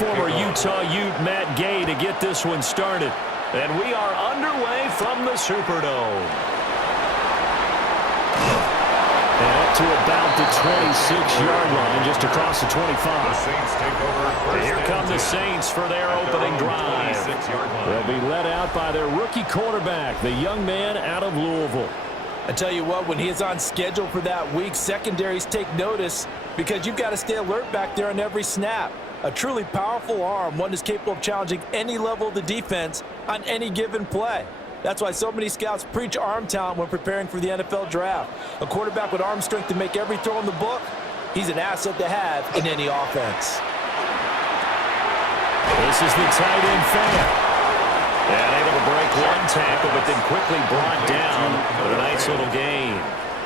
former Utah Ute Matt Gay to get this one started. And we are underway from the Superdome. And up to about the 26-yard line, just across the 25. The Saints take over. And here come the Saints for their opening drive. They'll be led out by their rookie quarterback, the young man out of Louisville. I tell you what, when he is on schedule for that week, secondaries take notice because you've got to stay alert back there on every snap. A truly powerful arm, one is capable of challenging any level of the defense on any given play. That's why so many scouts preach arm talent when preparing for the NFL draft. A quarterback with arm strength to make every throw in the book, he's an asset to have in any offense. This is the tight end fan. And able to break one tackle, but then quickly brought down with a nice little gain.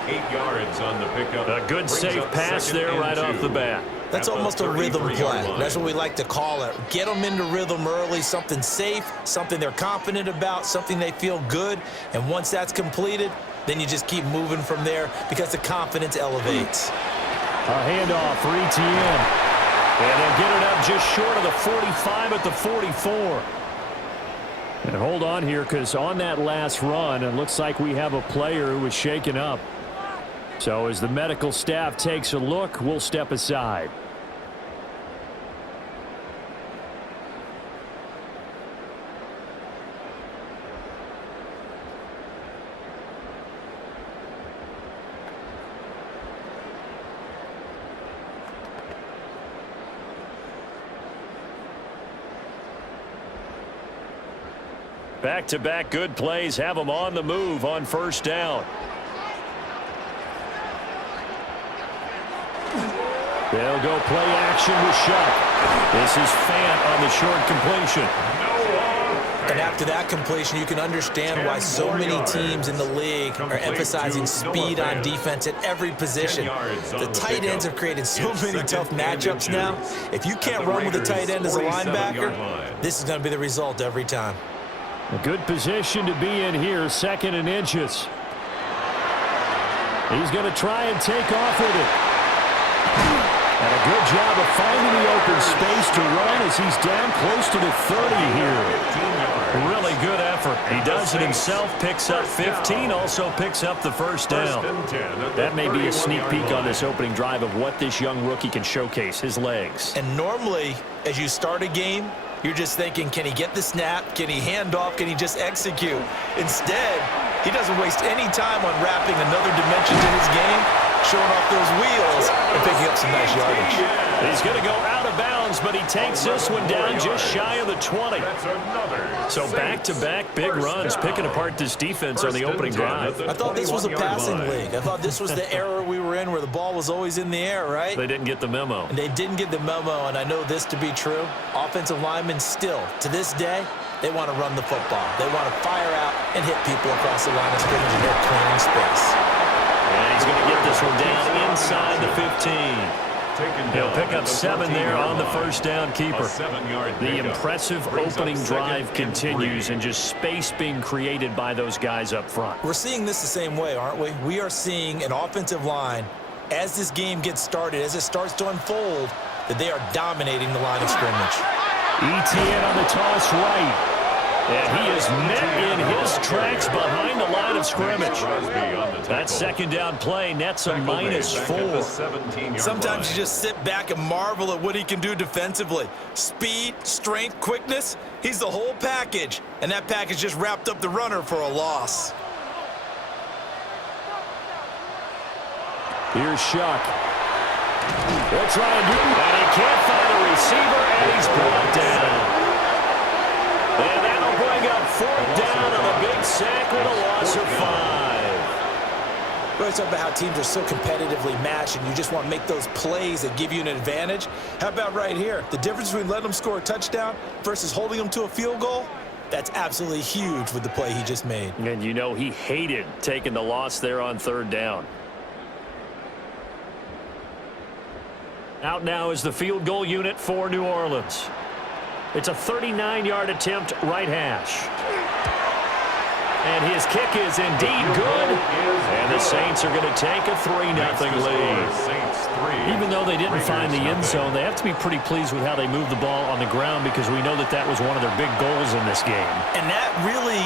8 yards on the pickup. A good safe pass there right off the bat. That's almost a rhythm play. That's what we like to call it. Get them into rhythm early, something safe, something they're confident about, something they feel good. And once that's completed, then you just keep moving from there because the confidence elevates. A handoff for ETN. And they'll get it up just short of the 45 at the 44. And hold on here, because on that last run, it looks like we have a player who was shaken up. So as the medical staff takes a look, we'll step aside. Back-to-back good plays have them on the move on first down. They'll go play action with Shuck. This is Fant on the short completion. And after that completion, you can understand why so many teams in the league are emphasizing speed on defense at every position. The tight ends have created so many tough matchups now. If you can't run with a tight end as a linebacker, this is going to be the result every time. A good position to be in here, 2nd and inches. He's going to try and take off with it. And a good job of finding the open space to run as he's down close to the 30 here. Really good effort. He does it himself, picks up 15, also picks up the first down. That may be a sneak peek on this opening drive of what this young rookie can showcase, his legs. And normally, as you start a game, you're just thinking, can he get the snap? Can he hand off? Can he just execute? Instead, he doesn't waste any time on wrapping another dimension to his game, showing off those wheels and picking up some nice yardage. He's going to go out of bounds, but he takes this one down just shy of the 20. So back-to-back big runs, picking apart this defense on the opening drive. I thought this was a passing league. I thought this was the era we were in where the ball was always in the air, right? They didn't get the memo. And they didn't get the memo, and I know this to be true. Offensive linemen still, to this day, they want to run the football. They want to fire out and hit people across the line of scrimmage in their clearing space. And he's going to get this one down inside the 15. He'll pick up 7 there on the first down keeper. The impressive opening drive continues and just space being created by those guys up front. We're seeing this the same way, aren't we? We are seeing an offensive line, as this game gets started, as it starts to unfold, that they are dominating the line of scrimmage. ETN on the toss right. And he is met in his tracks behind the line of scrimmage. That second down play nets a -4. Sometimes you just sit back and marvel at what he can do defensively. Speed, strength, quickness, he's the whole package. And that package just wrapped up the runner for a loss. Here's Shuck. They'll try and do it. And he can't find a receiver, and he's brought down. And that'll bring up 4th down on a big sack with a loss of 5. We always talk about how teams are so competitively matched and you just want to make those plays that give you an advantage. How about right here? The difference between letting them score a touchdown versus holding them to a field goal, that's absolutely huge with the play he just made. And you know he hated taking the loss there on 3rd down. Out now is the field goal unit for New Orleans. It's a 39-yard attempt, right hash. And his kick is indeed good. And the Saints are going to take a 3-0 lead. Even though they didn't find the end zone, they have to be pretty pleased with how they moved the ball on the ground because we know that that was one of their big goals in this game. And that really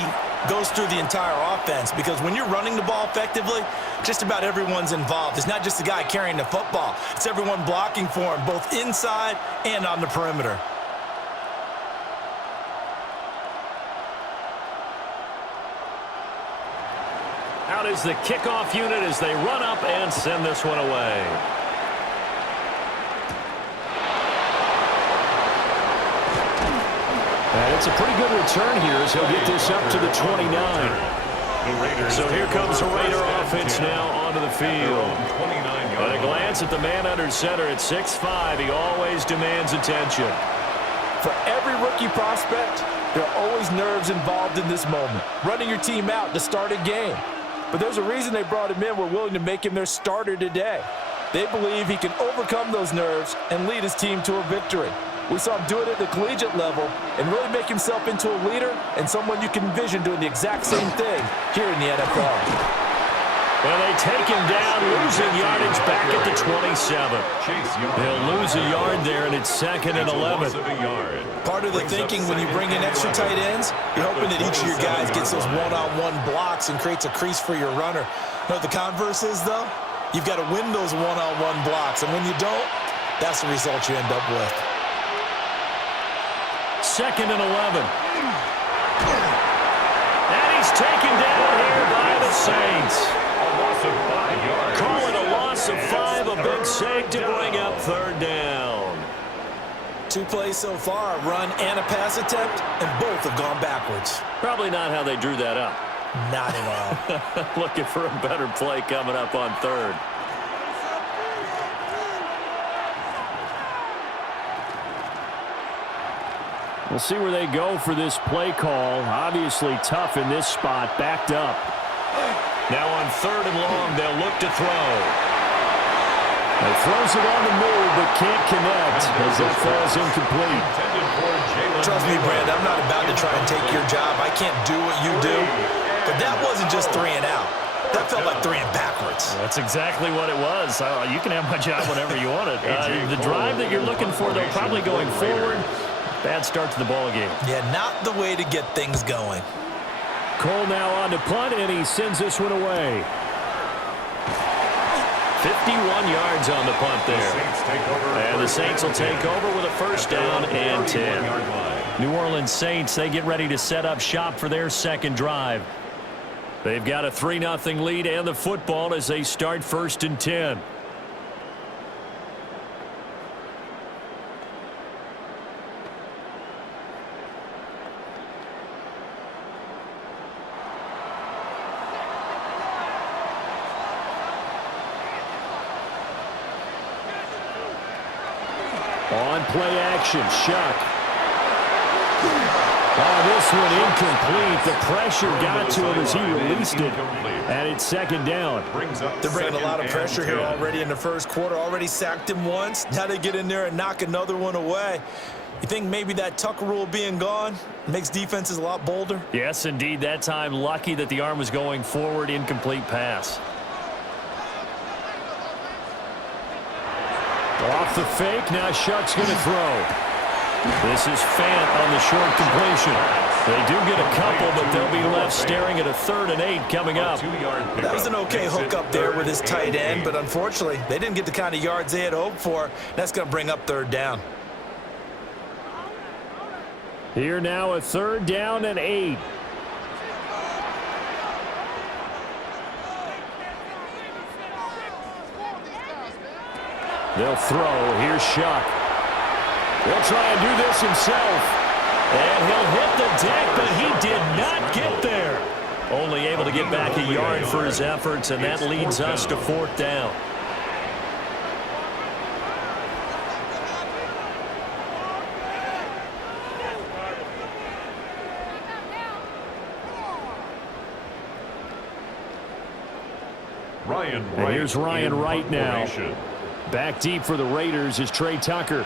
goes through the entire offense because when you're running the ball effectively, just about everyone's involved. It's not just the guy carrying the football. It's everyone blocking for him, both inside and on the perimeter. Out is the kickoff unit as they run up and send this one away. And it's a pretty good return here as he'll get this up to the 29. So here comes the Raider offense now onto the field. At a glance at the man under center at 6'5", he always demands attention. For every rookie prospect, there are always nerves involved in this moment. Running your team out to start a game. But there's a reason they brought him in. We're willing to make him their starter today. They believe he can overcome those nerves and lead his team to a victory. We saw him do it at the collegiate level and really make himself into a leader and someone you can envision doing the exact same thing here in the NFL. Well, they take him down, losing yardage back at the 27. They'll lose a yard there, and it's 2nd and 11. Part of the thinking when you bring in extra tight ends, you're hoping that each of your guys gets those one-on-one blocks and creates a crease for your runner. You know what the converse is, though? You've got to win those one-on-one blocks, and when you don't, that's the result you end up with. 2nd and 11. And he's taken down here by the Saints. Call it a loss of 5, a big save to bring up 3rd down. 2 plays so far, a run and a pass attempt, and both have gone backwards. Probably not how they drew that up. Not at all. Looking for a better play coming up on 3rd. We'll see where they go for this play call. Obviously tough in this spot, backed up. Now on 3rd and long, they'll look to throw. He throws it on the move, but can't connect as that falls incomplete. Trust me, Brand, I'm not about to try and take your job. I can't do what you do. But that wasn't just 3 and out. That felt like 3 and backwards. That's exactly what it was. You can have my job whenever you want it. The drive that you're looking for, though, probably going forward. Bad start to the ball game. Yeah, not the way to get things going. Cole now on to punt, and he sends this one away. 51 yards on the punt there. And the Saints will take over with a 1st down and 10. New Orleans Saints, they get ready to set up shop for their 2nd drive. They've got a 3-0 lead and the football as they start 1st and 10. On play action, Shuck. Oh, this one incomplete. The pressure got to him as he released it. And it's 2nd down. They're bringing a lot of pressure here already in the 1st quarter. Already sacked him once. Now they get in there and knock another one away. You think maybe that tuck rule being gone makes defenses a lot bolder? Yes, indeed. That time lucky that the arm was going forward. Incomplete pass. Off the fake, now Shuck's going to throw. This is Fant on the short completion. They do get a couple, but they'll be left staring at a 3rd and 8 coming up. That was an okay hook up there with his tight end, but unfortunately, they didn't get the kind of yards they had hoped for. That's going to bring up 3rd down. Here now a 3rd down and 8. They'll throw. Here's Shuck. He'll try and do this himself. And he'll hit the deck, but he did not get there. Only able to get back a yard for his efforts, and that leads us to 4th down. And here's Ryan Wright now. Back deep for the Raiders is Trey Tucker.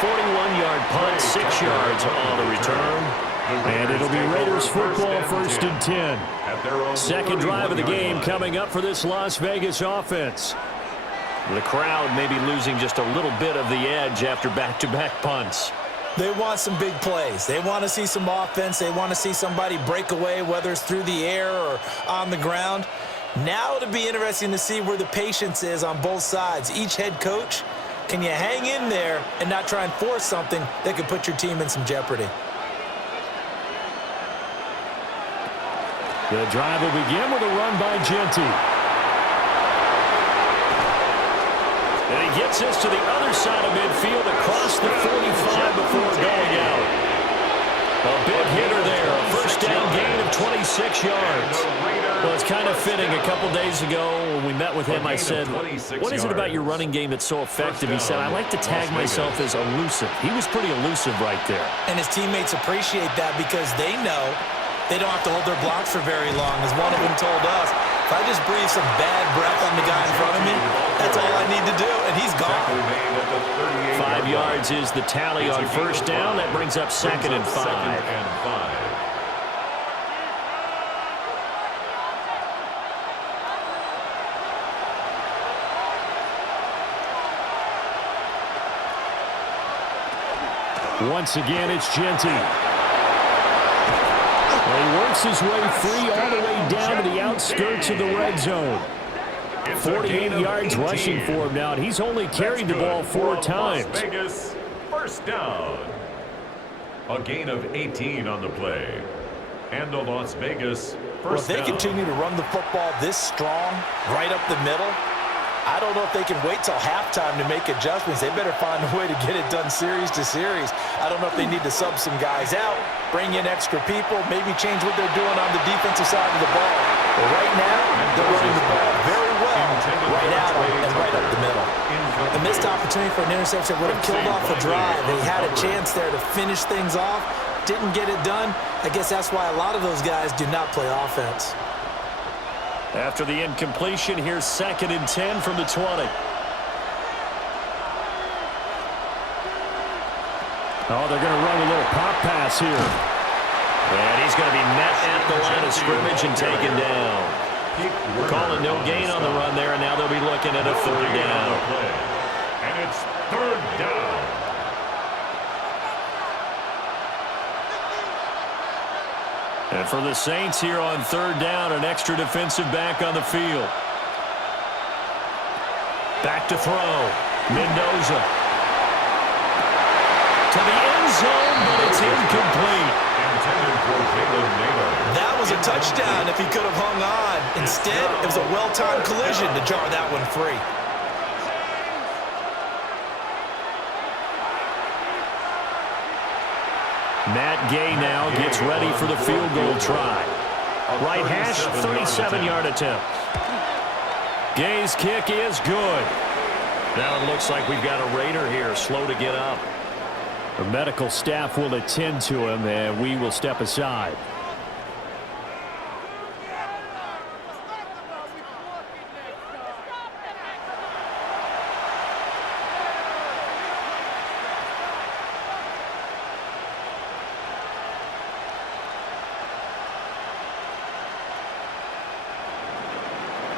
41-yard punt, 6 yards on the return. And it'll be Raiders football, 1st and 10. Second drive of the game coming up for this Las Vegas offense. The crowd may be losing just a little bit of the edge after back-to-back punts. They want some big plays. They want to see some offense. They want to see somebody break away, whether it's through the air or on the ground. Now it'll be interesting to see where the patience is on both sides. Each head coach, can you hang in there and not try and force something that could put your team in some jeopardy? The drive will begin with a run by Genty. And he gets us to the other side of midfield across the 45 before going out. A big hitter there, a first down gain of 26 yards. Well, it's kind of fitting. A couple days ago when we met with him, I said, what is it about your running game that's so effective? He said, I like to tag myself as elusive. He was pretty elusive right there. And his teammates appreciate that because they know they don't have to hold their blocks for very long. As one of them told us, if I just breathe some bad breath on the guy in front of me, that's all I need to do, and he's gone. 5 yards is the tally on first down. That brings up 2nd and 5. Once again, it's Genty. Well, he works his way free all the way down to the outskirts of the red zone. 48 yards rushing for him now, and he's only carried the ball 4 times. Las Vegas, first down. A gain of 18 on the play. And the Las Vegas first Well, if they continue to run the football this strong, right up the middle, I don't know if they can wait till halftime to make adjustments. They better find a way to get it done series to series. I don't know if they need to sub some guys out, bring in extra people, maybe change what they're doing on the defensive side of the ball. But right now, they're running the ball very well, right out and right up the middle. A missed opportunity for an interception would have killed off a drive. They had a chance there to finish things off, didn't get it done. I guess that's why a lot of those guys do not play offense. After the incompletion, here's 2nd and 10 from the 20. Oh, they're going to run a little pop pass here. And he's going to be met at the line of scrimmage and taken down. We're calling no gain on the run there, and now they'll be looking at a 3rd down. And it's 3rd down. And for the Saints here on 3rd down, an extra defensive back on the field. Back to throw. Mendoza. To the end zone, but it's incomplete. That was a touchdown if he could have hung on. Instead, it was a well-timed collision to jar that one free. Matt Gay now gets ready for the field goal try. Right hash, 37-yard attempt. Gay's kick is good. Now it looks like we've got a Raider here, slow to get up. The medical staff will attend to him, and we will step aside.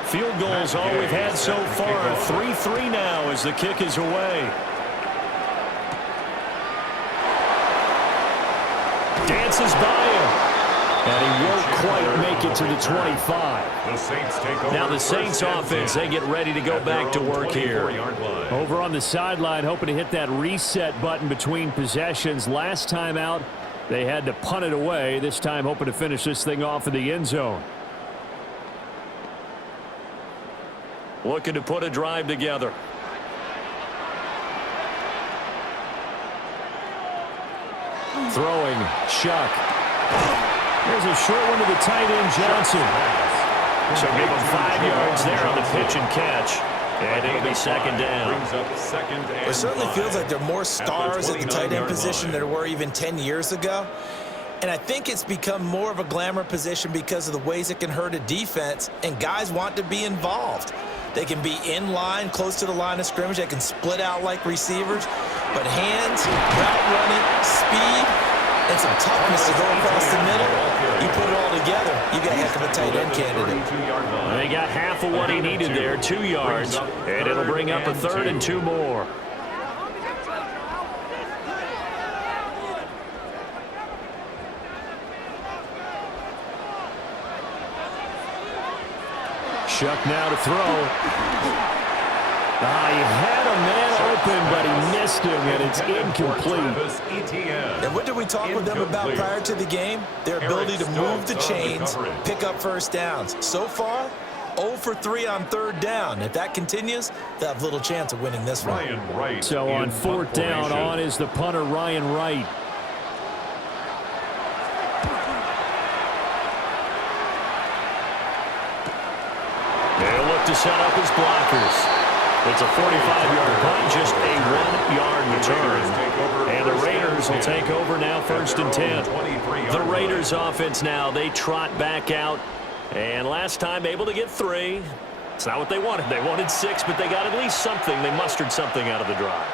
Field goals all we've had so far. 3-3 now as the kick is away. Dances by him. And he won't quite make it to the 25. Now the Saints offense, they get ready to go back to work here. Over on the sideline, hoping to hit that reset button between possessions. Last time out, they had to punt it away. This time hoping to finish this thing off in the end zone. Looking to put a drive together. Throwing, Chuck. There's a short one to the tight end, Johnson. So give him 5 yards there on the pitch and catch. And it'll be 2nd down. It certainly feels like there are more stars at the tight end position than there were even 10 years ago. And I think it's become more of a glamour position because of the ways it can hurt a defense, and guys want to be involved. They can be in line, close to the line of scrimmage. They can split out like receivers. but hands, route running, speed, and some toughness to go across the middle. You put it all together, you got a heck of a tight end candidate. They got half of what he needed there, 2 yards, and it'll bring up a 3rd and 2 more. Shuck now to throw. He had a man open, but he missed him, and it's incomplete. And what did we talk with them about prior to the game? Their ability to move the chains, pick up first downs. So far, 0 for 3 on 3rd down. If that continues, they'll have little chance of winning this one. So on 4th down, on is the punter, Ryan Wright. They'll look to set up his blockers. It's a 45-yard punt, just a 1-yard return. And the Raiders will take over now, 1st and 10. The Raiders offense now, they trot back out. And last time able to get 3. It's not what they wanted. They wanted 6, but they got at least something. They mustered something out of the drive.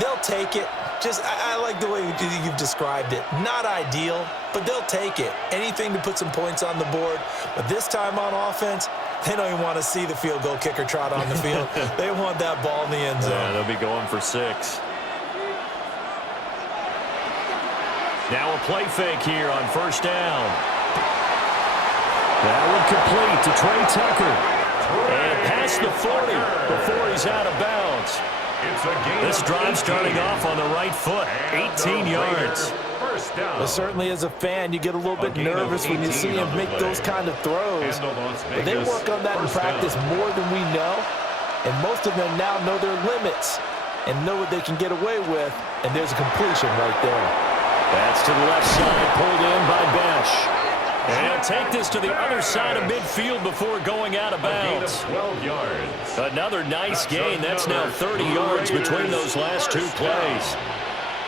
They'll take it. I like the way you've described it. Not ideal, but they'll take it. Anything to put some points on the board. But this time on offense, they don't even want to see the field goal kicker trot on the field. They want that ball in the end zone. Yeah, they'll be going for 6. Now a play fake here on 1st down. That one complete to Trey Tucker. And past the 40 before he's out of bounds. This drive starting off on the right foot, 18 yards. Well, certainly as a fan, you get a little bit nervous when you see him make those kind of throws. But they work on that in practice more than we know. And most of them now know their limits and know what they can get away with. And there's a completion right there. That's to the left side, pulled in by Besh. And he'll take this to the other side of midfield before going out of bounds. 12 yards. Another nice gain. That's now 30 yards between those last 2 plays.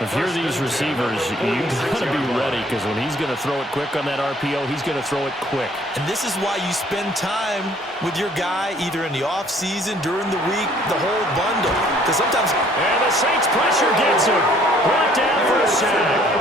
If you're these receivers, you've got to be ready, because when he's going to throw it quick on that RPO, he's going to throw it quick. And this is why you spend time with your guy either in the offseason, during the week, the whole bundle. Because sometimes... And the Saints pressure gets him. Brought down for a sack.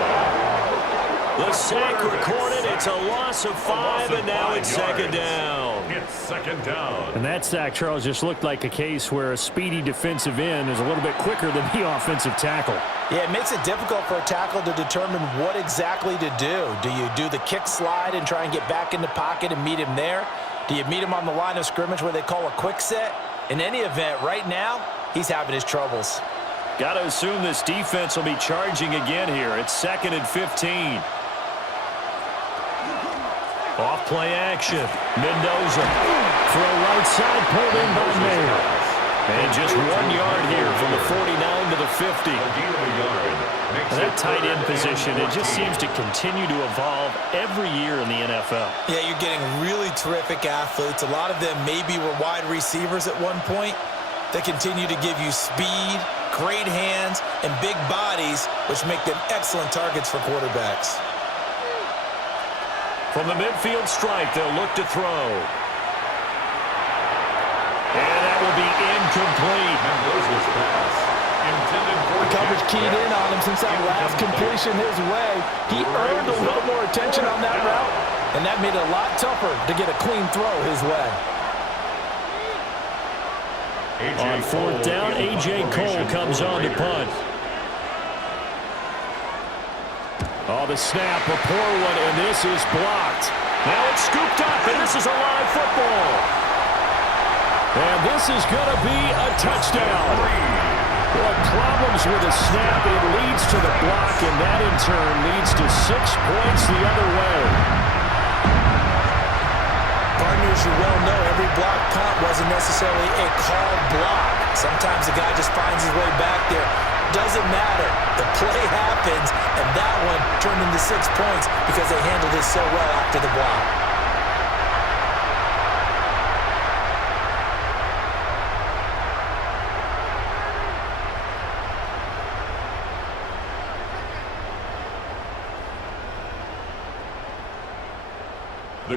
The sack recorded. It's a loss of 5, and now it's 2nd down. It's 2nd down. And that sack, Charles, just looked like a case where a speedy defensive end is a little bit quicker than the offensive tackle. Yeah, it makes it difficult for a tackle to determine what exactly to do. Do you do the kick slide and try and get back in the pocket and meet him there? Do you meet him on the line of scrimmage where they call a quick set? In any event, right now, he's having his troubles. Got to assume this defense will be charging again here. It's 2nd and 15. Off play action. Mendoza. Throw right side, pulled in by Mayer. And just 1 yard here from the 49 to the 50. That tight end position, it just seems to continue to evolve every year in the NFL. Yeah, you're getting really terrific athletes. A lot of them maybe were wide receivers at one point. They continue to give you speed, great hands, and big bodies, which make them excellent targets for quarterbacks. From the midfield stripe, they'll look to throw. And that will be incomplete. The coverage keyed in on him since that last completion his way. He earned a little more attention on that route, and that made it a lot tougher to get a clean throw his way. On 4th down, A.J. Cole comes on to punt. Oh, the snap, a poor one, and this is blocked. Now it's scooped up, and this is a live football. And this is going to be a touchdown. Well, problems with a snap, it leads to the block, and that in turn leads to 6 points the other way. Partners, you well know every block punt wasn't necessarily a called block. Sometimes the guy just finds his way back there. Doesn't matter. The play happens, and that one turned into 6 points because they handled it so well after the block.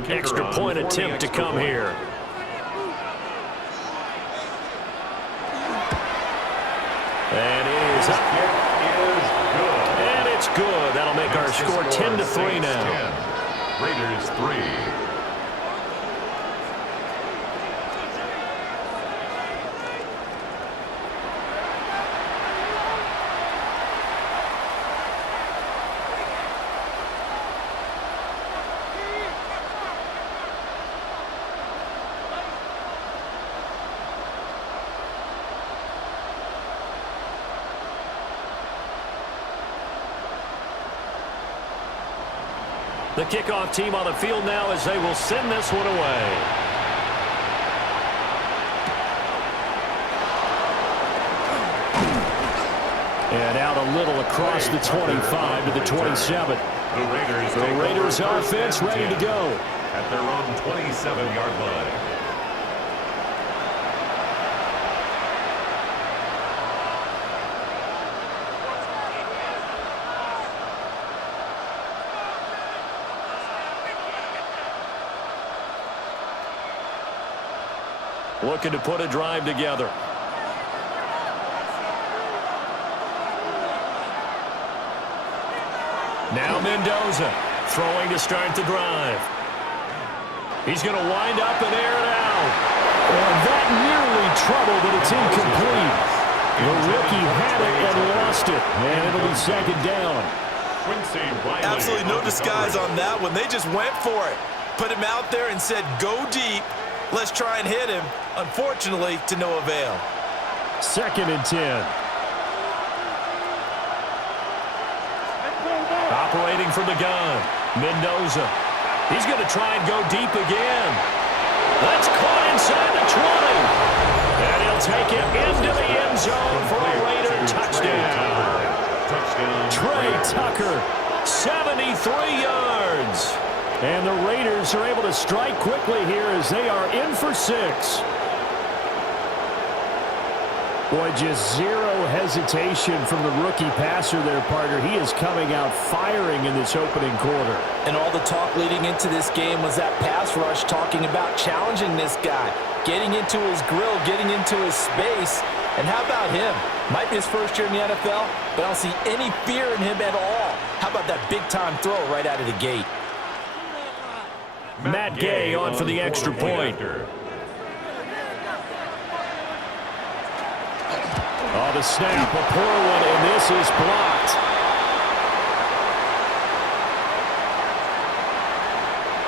Extra point attempt to come here. And it is up our score 10-3 now. 10. Raiders 3. The kickoff team on the field now as they will send this one away. And out a little across the 25 to the 27. The Raiders offense ready to go. At their own 27-yard line. Looking to put a drive together. Now Mendoza throwing to start the drive. He's going to wind up and air it out. And that nearly trouble, but it's incomplete. The rookie had it and lost it. And it'll be second down. Absolutely no disguise on that one. They just went for it. Put him out there and said, go deep. Let's try and hit him. Unfortunately, to no avail. Second and 10. Operating from the gun. Mendoza. He's going to try and go deep again. That's caught inside the 20. And he'll take it into the end zone for a Raider touchdown. Trey Tucker, 73 yards. And the Raiders are able to strike quickly here as they are in for 6. Boy, just zero hesitation from the rookie passer there, partner. He is coming out firing in this opening quarter. And all the talk leading into this game was that pass rush talking about challenging this guy, getting into his grill, getting into his space. And how about him? Might be his first year in the NFL, but I don't see any fear in him at all. How about that big-time throw right out of the gate? Matt Gay on for the extra point. Oh, the snap, a poor one, and this is blocked.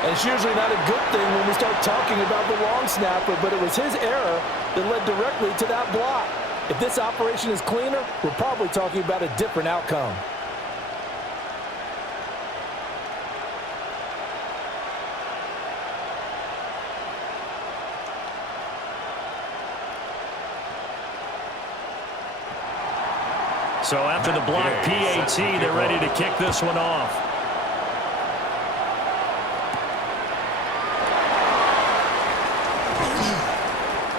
And it's usually not a good thing when we start talking about the long snapper, but it was his error that led directly to that block. If this operation is cleaner, we're probably talking about a different outcome. So after the block PAT, they're ready to kick this one off.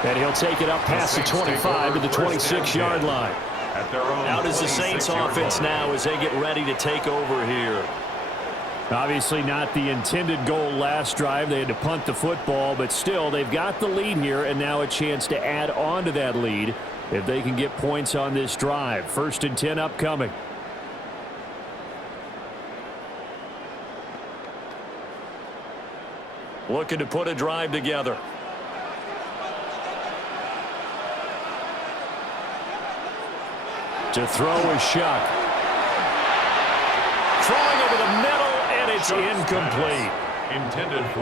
And he'll take it up past the 25 to the 26-yard line. Out is the Saints offense now as they get ready to take over here. Obviously not the intended goal last drive. They had to punt the football, but still they've got the lead here and now a chance to add on to that lead if they can get points on this drive. 1st and 10 upcoming. Looking to put a drive together. To throw is Shuck. Throwing over the middle, and it's incomplete.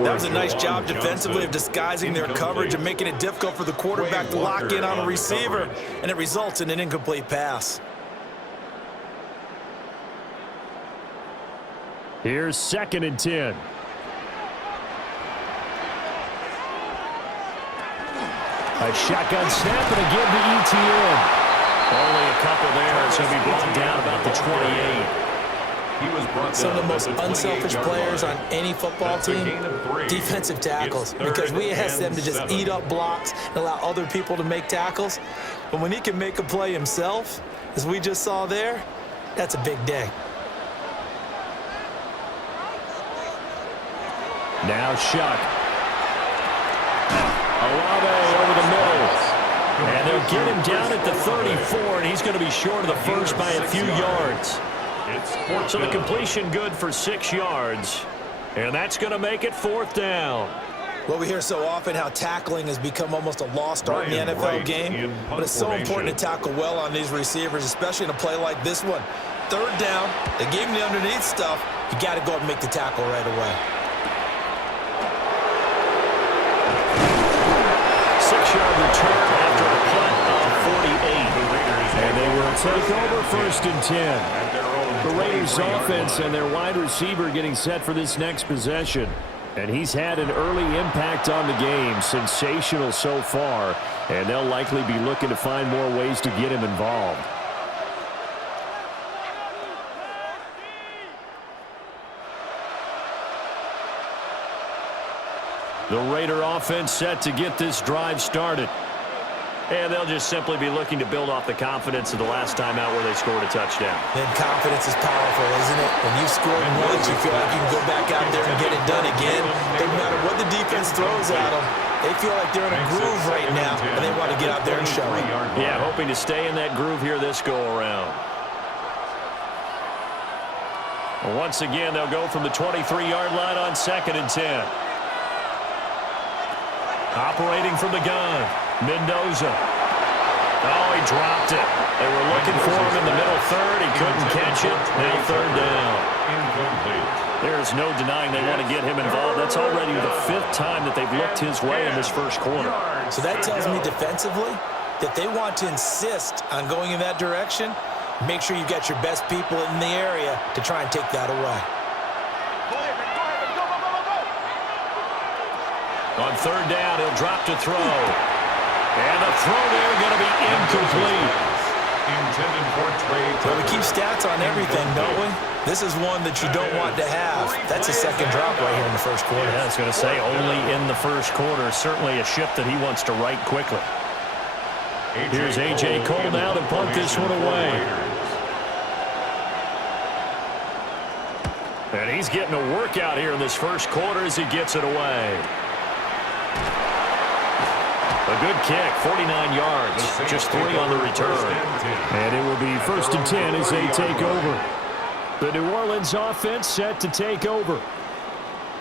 That was a nice job defensively of disguising their coverage and making it difficult for the quarterback to lock in on a receiver, and it results in an incomplete pass. Here's 2nd and 10. A shotgun snap and again to ETN. Only a couple there, so he'll be brought down about the 28. Some of the most unselfish players on any football team, defensive tackles, because we ask them to just eat up blocks and allow other people to make tackles. But when he can make a play himself, as we just saw there, that's a big day. Now Shuck. Olave over the middle. And they'll get him down at the 34, and he's going to be short of the first by a few yards. It's So the completion good for 6 yards. And that's going to make it 4th down. Well, we hear so often how tackling has become almost a lost art in the NFL game, but it's so important to tackle well on these receivers, especially in a play like this one. 3rd down, they gave him the underneath stuff. You got to go and make the tackle right away. 6-yard return after a punt of 48. And they will take over 1st and 10. The Raiders offense and their wide receiver getting set for this next possession. And he's had an early impact on the game. Sensational so far. And they'll likely be looking to find more ways to get him involved. The Raider offense set to get this drive started. And they'll just simply be looking to build off the confidence of the last time out where they scored a touchdown. And confidence is powerful, isn't it? When you've scored once, you feel like you can go back out there and get it done again. Doesn't matter what the defense throws at them. They feel like they're in a groove right now, and they want to get out there and show it. Yeah, hoping to stay in that groove here this go-around. Once again, they'll go from the 23-yard line on 2nd and 10. Operating from the gun. Mendoza. Oh, he dropped it. They were looking for him in the middle 3rd. He couldn't catch it. Now 3rd down. There's no denying they want to get him involved. That's already the 5th time that they've looked his way in this first quarter. So that tells me defensively that they want to insist on going in that direction. Make sure you've got your best people in the area to try and take that away. On 3rd down, he'll drop to throw. And the throw there going to be incomplete. Well, we keep stats on everything, don't we? This is one that you don't want to have. That's a 2nd drop right here in the first quarter. Yeah, I was going to say only in the first quarter. Certainly a ship that he wants to right quickly. Here's A.J. Cole now to punt this one away. And he's getting a workout here in this first quarter as he gets it away. A good kick, 49 yards, just 3 on the return. And it will be 1st and 10 as they take over. The New Orleans offense set to take over.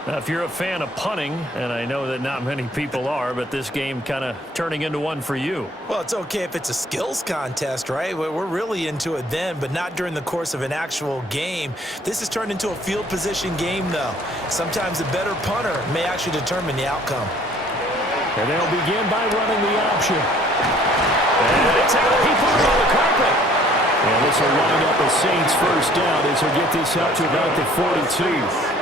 Now, if you're a fan of punting, and I know that not many people are, but this game kind of turning into one for you. Well, it's okay if it's a skills contest, right? We're really into it then, but not during the course of an actual game. This has turned into a field position game, though. Sometimes a better punter may actually determine the outcome. And they'll begin by running the option. And it's out. He put it on the carpet. And this will wind up a Saints 1st down as he'll get this up to about the 42.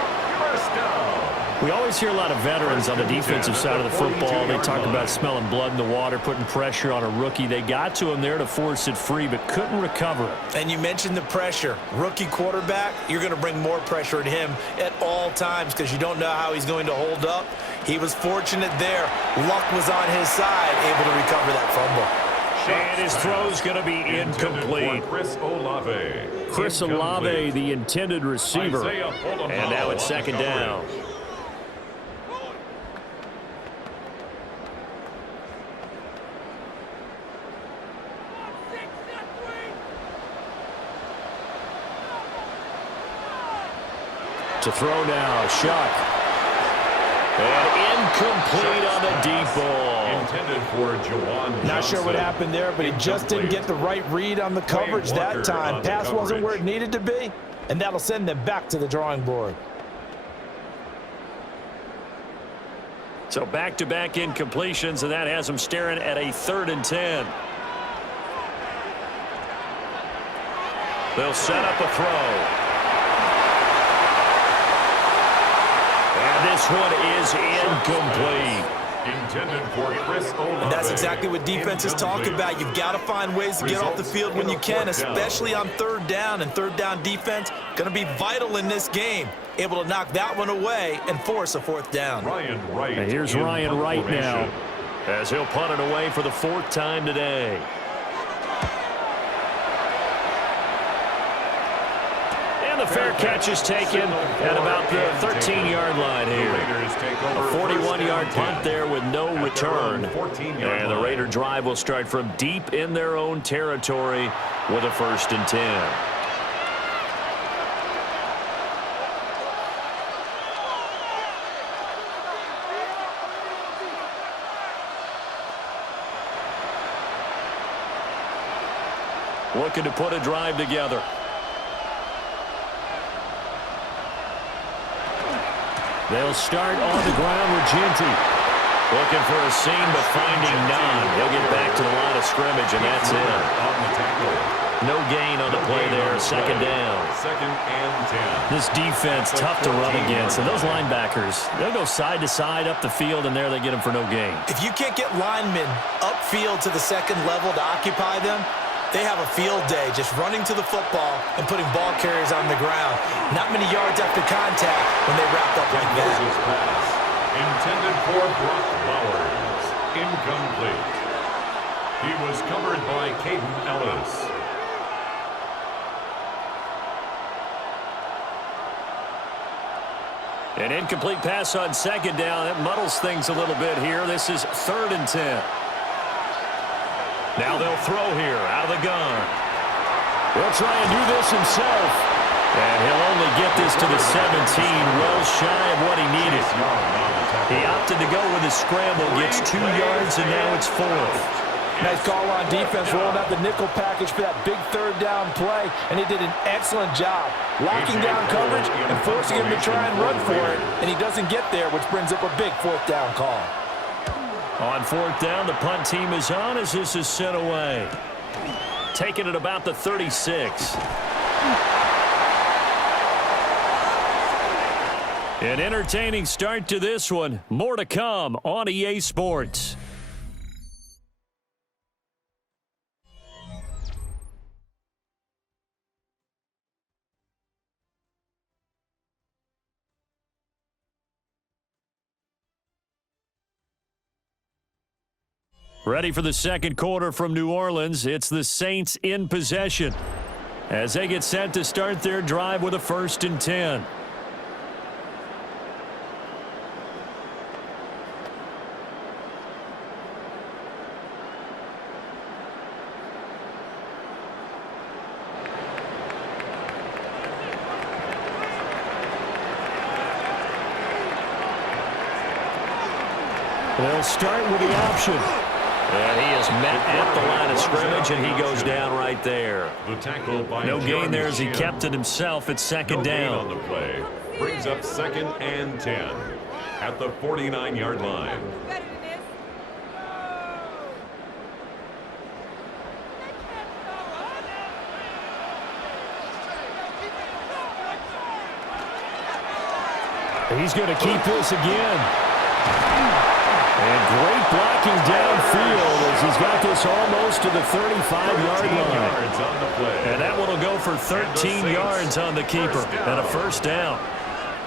We always hear a lot of veterans on the defensive side of the football. They talk about smelling blood in the water, putting pressure on a rookie. They got to him there to force it free, but couldn't recover it. And you mentioned the pressure. Rookie quarterback, you're going to bring more pressure at him at all times because you don't know how he's going to hold up. He was fortunate there. Luck was on his side, able to recover that fumble. And his throw's going to be incomplete. Chris Olave, the intended receiver. And now it's 2nd down. To throw now, Shuck. And incomplete on the deep ball. Intended for Jawan. Not sure what happened there, but he just didn't get the right read on the coverage that time. Pass wasn't where it needed to be, and that'll send them back to the drawing board. So back-to-back incompletions, and that has them staring at a 3rd and 10. They'll set up a throw. And this one is incomplete. Intended for Chris Olave. And that's exactly what defenses talk about. You've got to find ways to get off the field when you can, especially on 3rd down. And 3rd down defense going to be vital in this game. Able to knock that one away and force a 4th down. Ryan Wright. And here's Ryan Wright now as he'll punt it away for the 4th time today. And the fair catch is taken at about the 13-yard line here. A 41-yard punt there with no return. And the Raider drive will start from deep in their own territory with a 1st and 10. looking to put a drive together. They'll start on the ground with Ginty. Looking for a seam, but finding none. He'll get back to the line of scrimmage, and that's it. On the tackle. No gain on the play there. Second down. 2nd and 10. This defense, tough to run against. And those linebackers, they'll go side to side up the field, and there they get them for no gain. If you can't get linemen upfield to the second level to occupy them, they have a field day just running to the football and putting ball carriers on the ground. Not many yards after contact when they wrap up like that. Pass intended for Brock Bowers. Incomplete. He was covered by Caden Ellis. An incomplete pass on second down. That muddles things a little bit here. This is 3rd and 10. Now they'll throw here out of the gun. He'll try and do this himself. And he'll only get this to the 17, well shy of what he needed. He opted to go with his scramble, gets 2 yards, and now it's 4th. Nice call on defense, rolling out the nickel package for that big 3rd down play, and he did an excellent job locking down coverage and forcing him to try and run for it, and he doesn't get there, which brings up a big 4th down call. On 4th down, the punt team is on as this is sent away. Taking it about the 36. An entertaining start to this one. More to come on EA Sports. Ready for the second quarter from New Orleans. It's the Saints in possession as they get set to start their drive with a 1st and 10. They'll start with the option. And he is met at the line of scrimmage, and he goes down right there. The tackle by no gain there as he kept it himself at 2nd down. On the play brings up 2nd and 10 at the 49-yard line. He's going to keep this again. And great blocking downfield as he's got this almost to the 35-yard line. And that one will go for 13 yards on the keeper and a 1st down.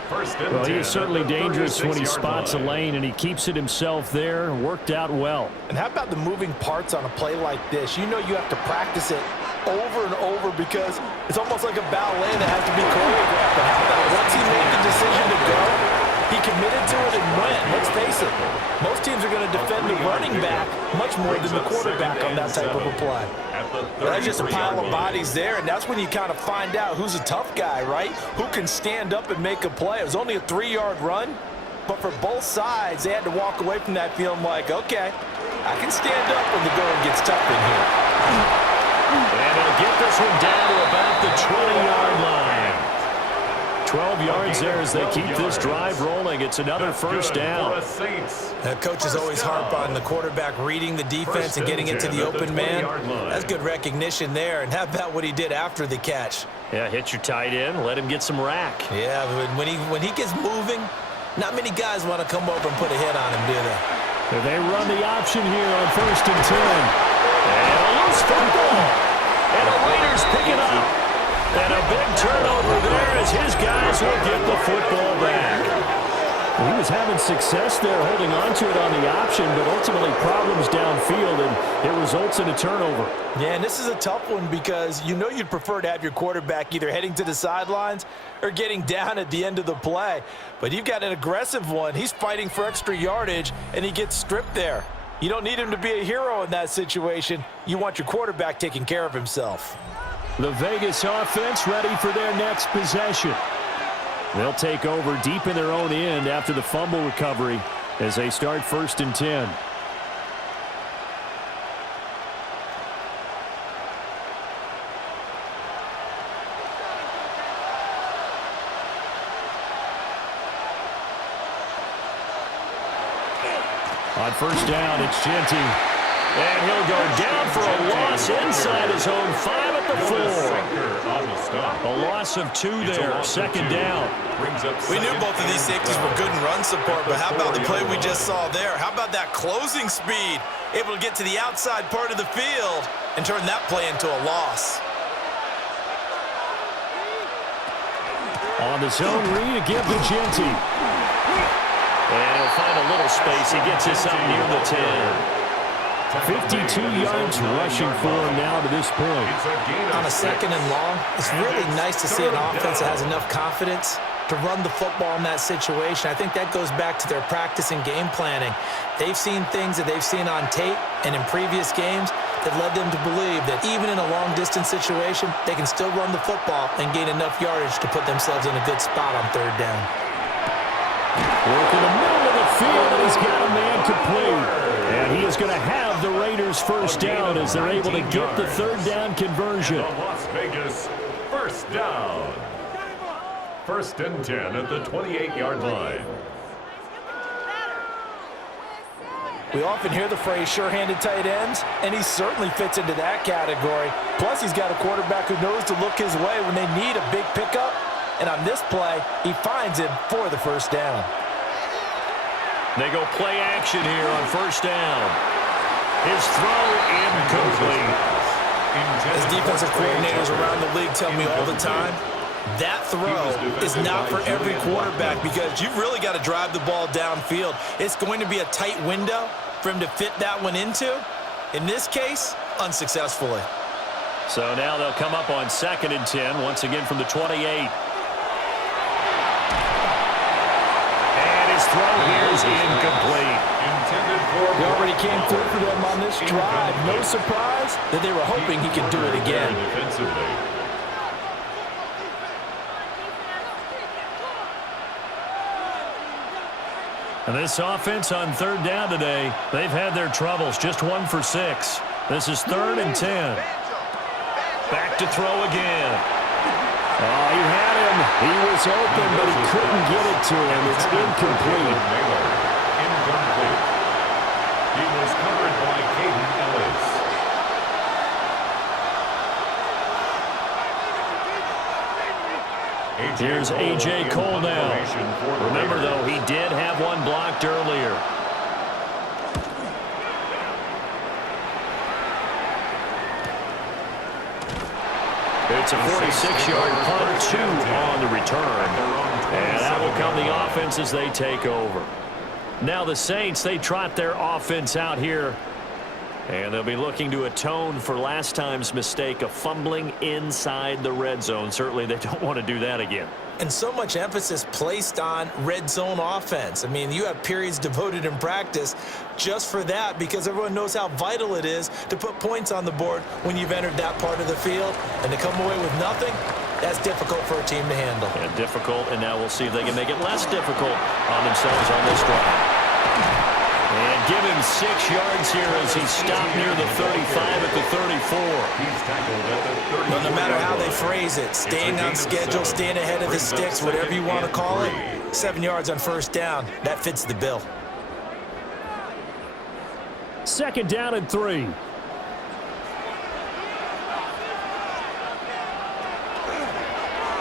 Well, he is certainly dangerous when he spots a lane, and he keeps it himself there. Worked out well. And how about the moving parts on a play like this? You know you have to practice it over and over because it's almost like a ballet that has to be choreographed. But how about once he made the decision to go, he committed to it and went. Let's face it, most teams are going to defend the running back much more than the quarterback on that type of a play. That's just a pile of bodies there, and that's when you kind of find out who's a tough guy, right? Who can stand up and make a play. It was only a 3-yard run, but for both sides, they had to walk away from that feeling like, okay, I can stand up when the going gets tough in here. And he'll get this one down to about the 20-yard line. 12 yards there as they keep this drive rolling. It's another 1st down. Coaches always harp on the quarterback reading the defense and getting it to the open man. That's good recognition there. And how about what he did after the catch? Yeah, hit your tight end, let him get some rack. Yeah, when he gets moving, not many guys want to come over and put a hit on him, do they? They run the option here on 1st and 10. And a loose football. And the Raiders pick it up. And a big turnover there as his guys will get the football back. He was having success there holding on to it on the option, but ultimately problems downfield, and it results in a turnover. Yeah, and this is a tough one because you know you'd prefer to have your quarterback either heading to the sidelines or getting down at the end of the play. But you've got an aggressive one. He's fighting for extra yardage, and he gets stripped there. You don't need him to be a hero in that situation. You want your quarterback taking care of himself. The Vegas offense ready for their next possession. They'll take over deep in their own end after the fumble recovery as they start 1st and 10. On first down, it's Genty. And he'll go down for a loss inside his own 5 at the 4. A loss of 2 there, second down. We knew both of these safeties were good in run support, but how about the play we just saw there? How about that closing speed? Able to get to the outside part of the field and turn that play into a loss. On the zone read again to Genty. And he'll find a little space. He gets this out near the 10. 52 yards rushing for him now to this point. On a second and long, it's really nice to see an offense that has enough confidence to run the football in that situation. I think that goes back to their practice and game planning. They've seen things that they've seen on tape and in previous games that led them to believe that even in a long-distance situation, they can still run the football and gain enough yardage to put themselves in a good spot on third down. Work in the middle of the field, and he's got a man complete. And he is going to have the Raiders first down as they're able to get the third down conversion. Las Vegas first down. First and 10 at the 28-yard line. We often hear the phrase sure-handed tight ends, and he certainly fits into that category. Plus, he's got a quarterback who knows to look his way when they need a big pickup. And on this play, he finds him for the first down. They go play action here on first down. His throw incomplete. As defensive coordinators around the league tell me all the time, that throw is not for every quarterback because you've really got to drive the ball downfield. It's going to be a tight window for him to fit that one into. In this case, unsuccessfully. So now they'll come up on second and 10, once again from the 28. Throw here is incomplete. He already came through for them on this drive. No surprise that they were hoping he could do it again. And this offense on third down today, they've had their troubles. Just 1 for 6. This is third and 10. Back to throw again. Oh, he had him. He was open, but he couldn't get it to him. It's incomplete. Incomplete. He was covered by Caden Ellis. Here's A.J. Cole now. Remember, though, he did have one blocked earlier. It's a 46-yard punt, 2 on the return. And that will come the offense as they take over. Now the Saints, they trot their offense out here. And they'll be looking to atone for last time's mistake of fumbling inside the red zone. Certainly they don't want to do that again. And so much emphasis placed on red zone offense. I mean, you have periods devoted in practice just for that because everyone knows how vital it is to put points on the board when you've entered that part of the field. And to come away with nothing, that's difficult for a team to handle. Yeah, difficult, and now we'll see if they can make it less difficult on themselves on this drive. And give him 6 yards here as he stopped near the 35 at the 34. Well, no matter how they phrase it, staying on schedule, staying ahead of the sticks, whatever you want to call it, 7 yards on first down, that fits the bill. Second down and 3.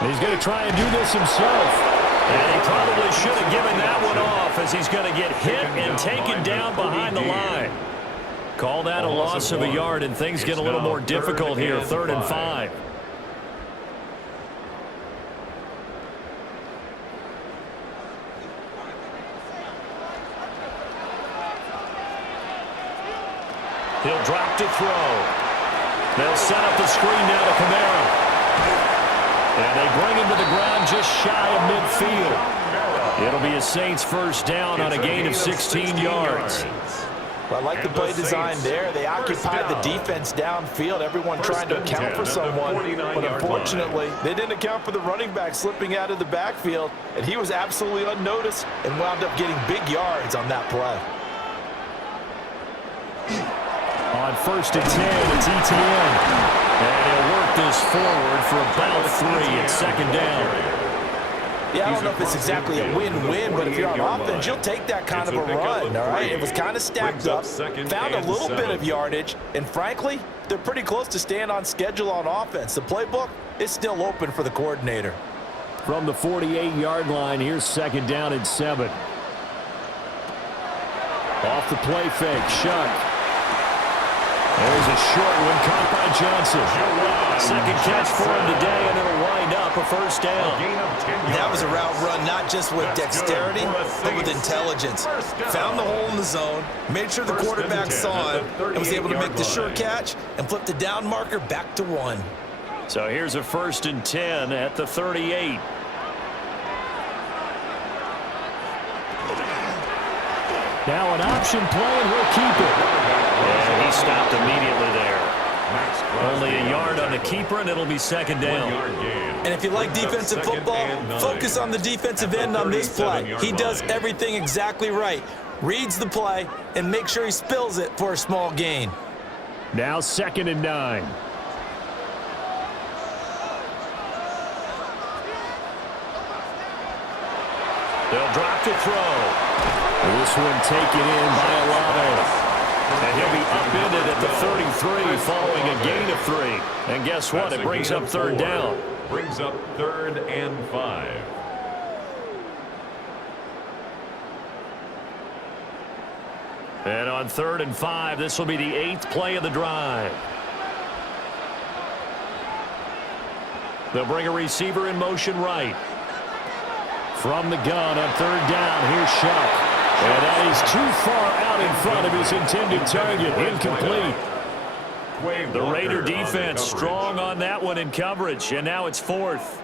He's going to try and do this himself. And he probably should have given that one off as he's going to get hit and taken down behind the line. Call that a loss of a yard, and things get a little more difficult here, 3rd and 5. He'll drop to throw. They'll set up the screen now to Kamara. And they bring him to the ground just shy of midfield. It'll be a Saints first down on a gain of 16 yards. Well, I like the play design there. They occupied the defense downfield, everyone trying to account for someone. But unfortunately, they didn't account for the running back slipping out of the backfield, and he was absolutely unnoticed and wound up getting big yards on that play. On first and 10, it's ETN. And he'll work this forward for about 3 at second down. Yeah, I don't know if it's exactly a win-win, but if you're on offense, you'll take that kind of a run, all right? It was kind of stacked up, found a little bit of yardage, and frankly, they're pretty close to staying on schedule on offense. The playbook is still open for the coordinator. From the 48-yard line, here's 2nd down and 7. Off the play fake, Shuck. There's a short one caught by Johnson. Second catch for him today, and it'll wind up a 1st down. That was a route run not just with dexterity, but with intelligence. Found the hole in the zone, made sure the quarterback saw it, and was able to make the sure catch and flip the down marker back to 1. So here's a 1st and 10 at the 38. Now an option play, and he'll keep it. Yeah, he stopped immediately there. Only a yard on the keeper, and it'll be 2nd down. And if you like defensive football, focus on the defensive end on this play. He does everything exactly right. Reads the play and make sure he spills it for a small gain. Now 2nd and 9. They'll drop to throw. This one taken in by Olave. And he'll be upended at the 33 following a gain of 3. And guess what? It brings up 3rd down. Brings up 3rd and 5. And on 3rd and 5, this will be the 8th play of the drive. They'll bring a receiver in motion right. From the gun on 3rd down, here's Shuck. And that is too far out in front of his intended target. Incomplete. The Raider defense strong on that one in coverage, and now it's 4th.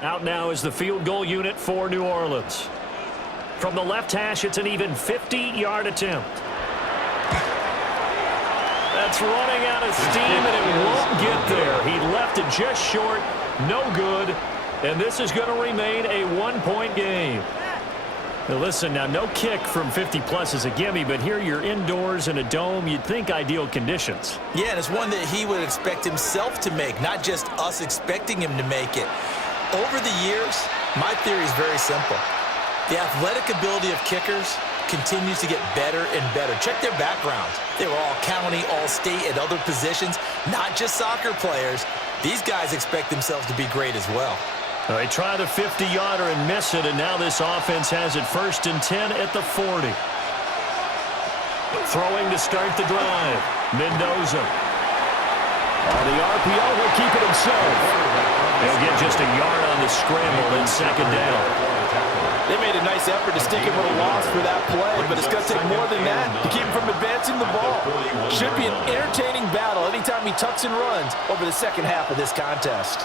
Out now is the field goal unit for New Orleans. From the left hash, it's an even 50-yard attempt. That's running out of steam, and it won't get there. He left it just short. No good, and this is going to remain a 1-point game. Now listen, now no kick from 50-plus is a gimme, but here you're indoors in a dome. You'd think ideal conditions. Yeah, and it's one that he would expect himself to make, not just us expecting him to make it. Over the years, my theory is very simple. The athletic ability of kickers continues to get better and better. Check their backgrounds. They were all county, all state, at other positions, not just soccer players. These guys expect themselves to be great as well. They try the 50-yarder and miss it, and now this offense has it 1st and 10 at the 40. Throwing to start the drive. Mendoza. On the RPO, he'll keep it himself. He'll get just a yard on the scramble and 2nd down. They made a nice effort to stick him with a loss for that play, but it's going to take more than that to keep him from advancing the ball. Should be an entertaining battle anytime he tucks and runs over the 2nd half of this contest.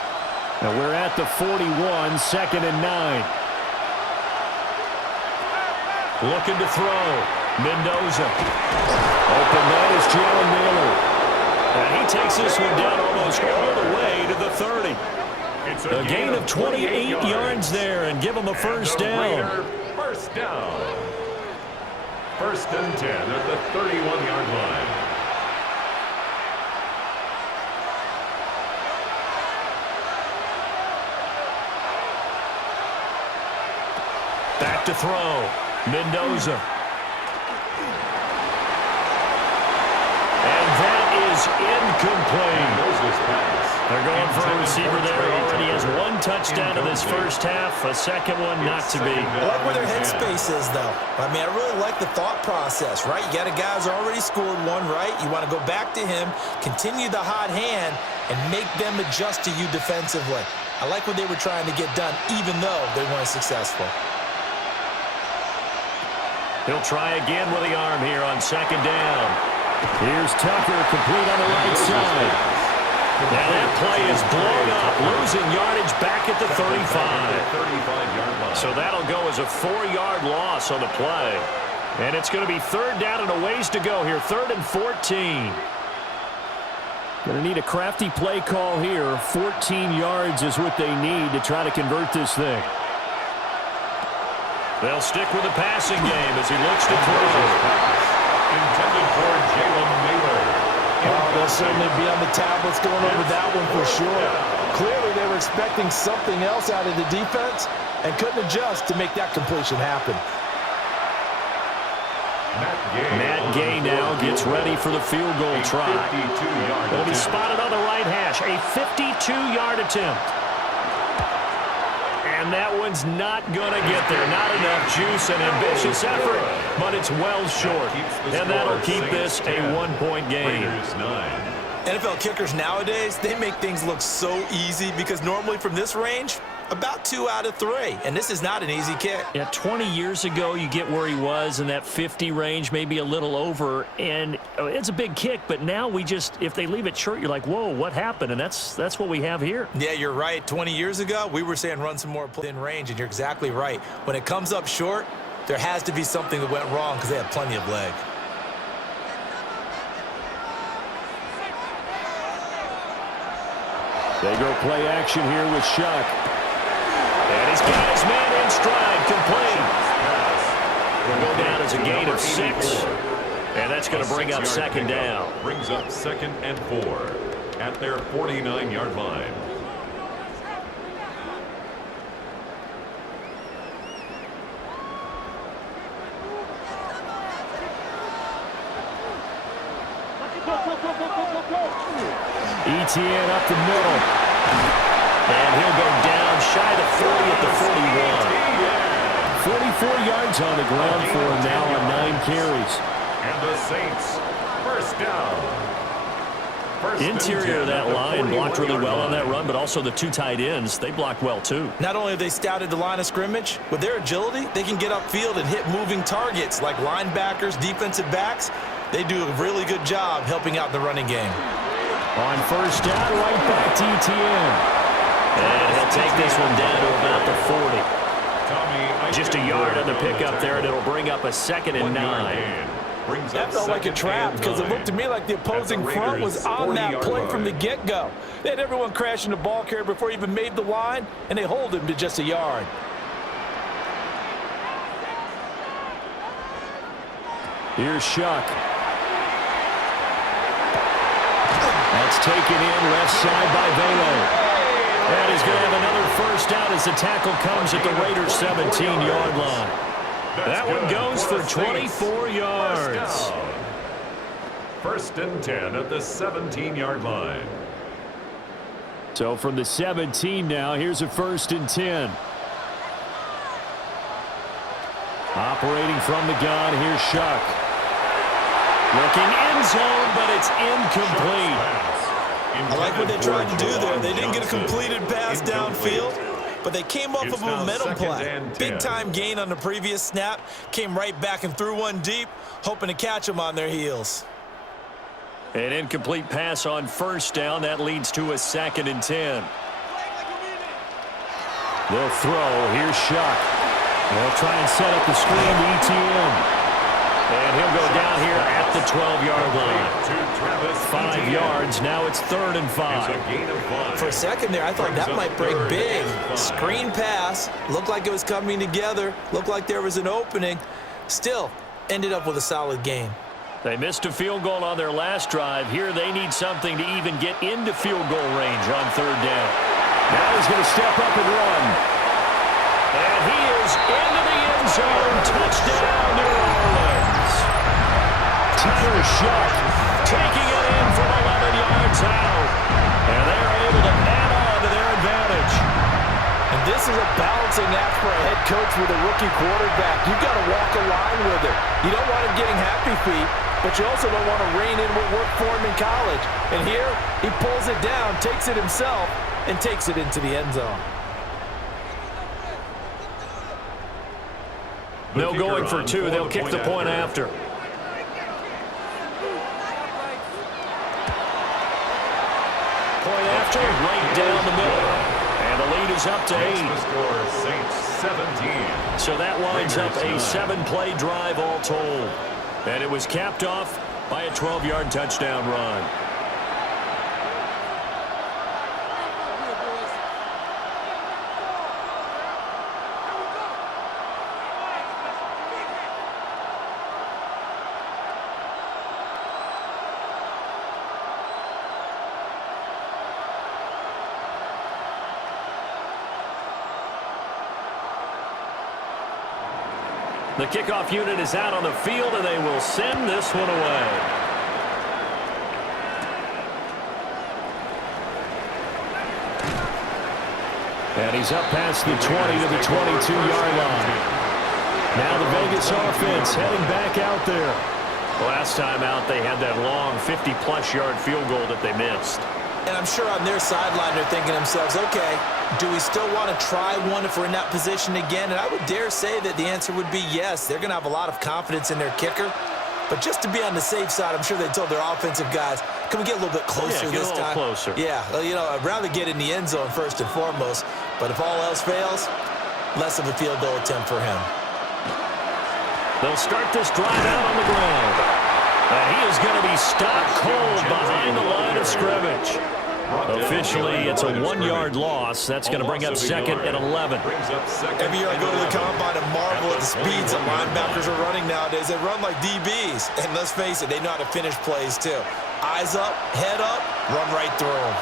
Now we're at the 41, 2nd and 9. Looking to throw. Mendoza. Open man is Jalen Naylor. And he takes this one down almost all the way to the 30. A gain of 28 yards there, and give him a 1st down. 1st down. 1st and 10 at the 31-yard line. Back to throw. Mendoza. And that is incomplete. They're going for a receiver there. Already has 1 touchdown in this 1st half. A 2nd one not to be. I like where their headspace is, though. I mean, I really like the thought process, right? You got a guy who's already scored 1, right? You want to go back to him, continue the hot hand, and make them adjust to you defensively. I like what they were trying to get done, even though they weren't successful. He'll try again with the arm here on 2nd down. Here's Tucker, complete on the right side. Now that play is blown up, losing yardage back at the 35. So that'll go as a 4-yard loss on the play. And it's going to be 3rd down and a ways to go here, 3rd and 14. Going to need a crafty play call here. 14 yards is what they need to try to convert this thing. They'll stick with the passing game as he looks to throw. Intended for Jalen Naylor. Oh, they'll certainly be on the tablets going over that one for sure. Clearly, they were expecting something else out of the defense and couldn't adjust to make that completion happen. Matt Gay now gets ready for the field goal try. It'll be spotted on the right hash. A 52-yard attempt. And that one's not going to get there. Not enough juice and ambitious effort, but it's well short. And that'll keep this a one-point game. NFL kickers nowadays, they make things look so easy because normally from this range, about 2 out of 3. And this is not an easy kick. Yeah, 20 years ago, you get where he was in that 50 range, maybe a little over. And it's a big kick, but now we just, if they leave it short, you're like, whoa, what happened? And that's what we have here. Yeah, you're right. 20 years ago, we were saying run some more in range, and you're exactly right. When it comes up short, there has to be something that went wrong because they have plenty of leg. They go play action here with Shuck. And he's got his man in stride, complete. Will go down as a gain of 6. And that's going to bring up second down. Brings up 2nd and 4 at their 49-yard line. ETN up the middle. And he'll go down shy of 40 at the 41. 44 yards on the ground for him now on 9 carries. And the Saints, first down. Interior of that line blocked really well on that run, but also the 2 tight ends, they blocked well too. Not only have they scouted the line of scrimmage, with their agility, they can get upfield and hit moving targets like linebackers, defensive backs. They do a really good job helping out the running game. On first down, right back to ETN. And he'll take this one down to about the 40. Just a yard on the pickup there, and it'll bring up a 2nd and 9. That felt like a trap because it looked to me like the opposing front was on that play from the get-go. They had everyone crashing the ball carrier before he even made the line, and they hold him to just a yard. Here's Shuck. That's taken in left side by Velo. And he's going to have another first down as the tackle comes at the Raiders' 17-yard line. That one goes for 24 yards. First and 10 at the 17-yard line. So from the 17 now, here's a 1st and 10. Operating from the gun, here's Shuck. Looking end zone, but it's incomplete. I like what they tried to do there. They didn't get a completed pass downfield, but they came off of a momentum play. Big-time gain on the previous snap. Came right back and threw one deep, hoping to catch them on their heels. An incomplete pass on first down. That leads to a 2nd and 10. They'll throw. Here's Shuck. They'll try and set up the screen to ETN. And he'll go down here at the 12-yard line. 5 yards. Now it's 3rd and 5. For a second there, I thought that might break big. Screen pass. Looked like it was coming together. Looked like there was an opening. Still, ended up with a solid gain. They missed a field goal on their last drive. Here they need something to even get into field goal range on 3rd down. Now he's going to step up and run. And he is into the end zone. Touchdown, New Orleans. Tyler Shuck taking it in from 11 yards out. And they're able to add on to their advantage. And this is a balancing act for a head coach with a rookie quarterback. You've got to walk a line with it. You don't want him getting happy feet, but you also don't want to rein in what worked for him in college. And here, he pulls it down, takes it himself, and takes it into the end zone. No going for 2. They'll kick the point after. Point after, right down the middle. And the lead is up to 8. The score, Saints 17. So that winds up a 7-play drive all told. And it was capped off by a 12-yard touchdown run. The kickoff unit is out on the field, and they will send this one away. And he's up past the 20 to the 22-yard line. Now the Vegas offense heading back out there. Last time out, they had that long 50-plus yard field goal that they missed. And I'm sure on their sideline they're thinking to themselves, okay, do we still want to try one if we're in that position again? And I would dare say that the answer would be yes. They're going to have a lot of confidence in their kicker. But just to be on the safe side, I'm sure they told their offensive guys, can we get a little bit closer this time? Yeah, get a little closer. Yeah, well, you know, I'd rather get in the end zone first and foremost. But if all else fails, less of a field goal attempt for him. They'll start this drive out on the ground. And he is going to be stopped cold behind the line of scrimmage. Officially, it's a 1-yard loss. That's going to bring up second and 11. Every year I go to the combine and marvel at the speeds that linebackers are running nowadays. They run like DBs. And let's face it, they know how to finish plays too. Eyes up, head up, run right through them.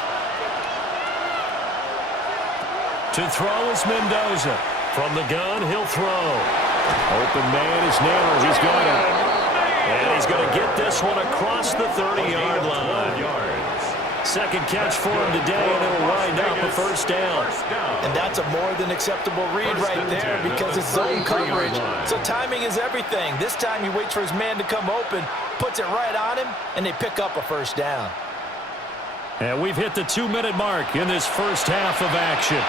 To throw is Mendoza. From the gun, he'll throw. Open man is Naylor. He's got it. And he's going to get this one across the 30-yard line. Second catch for him today, and it'll wind up a first down. And that's a more than acceptable read right there because it's zone coverage. So timing is everything. This time he waits for his man to come open, puts it right on him, and they pick up a first down. And we've hit the 2-minute mark in this first half of action.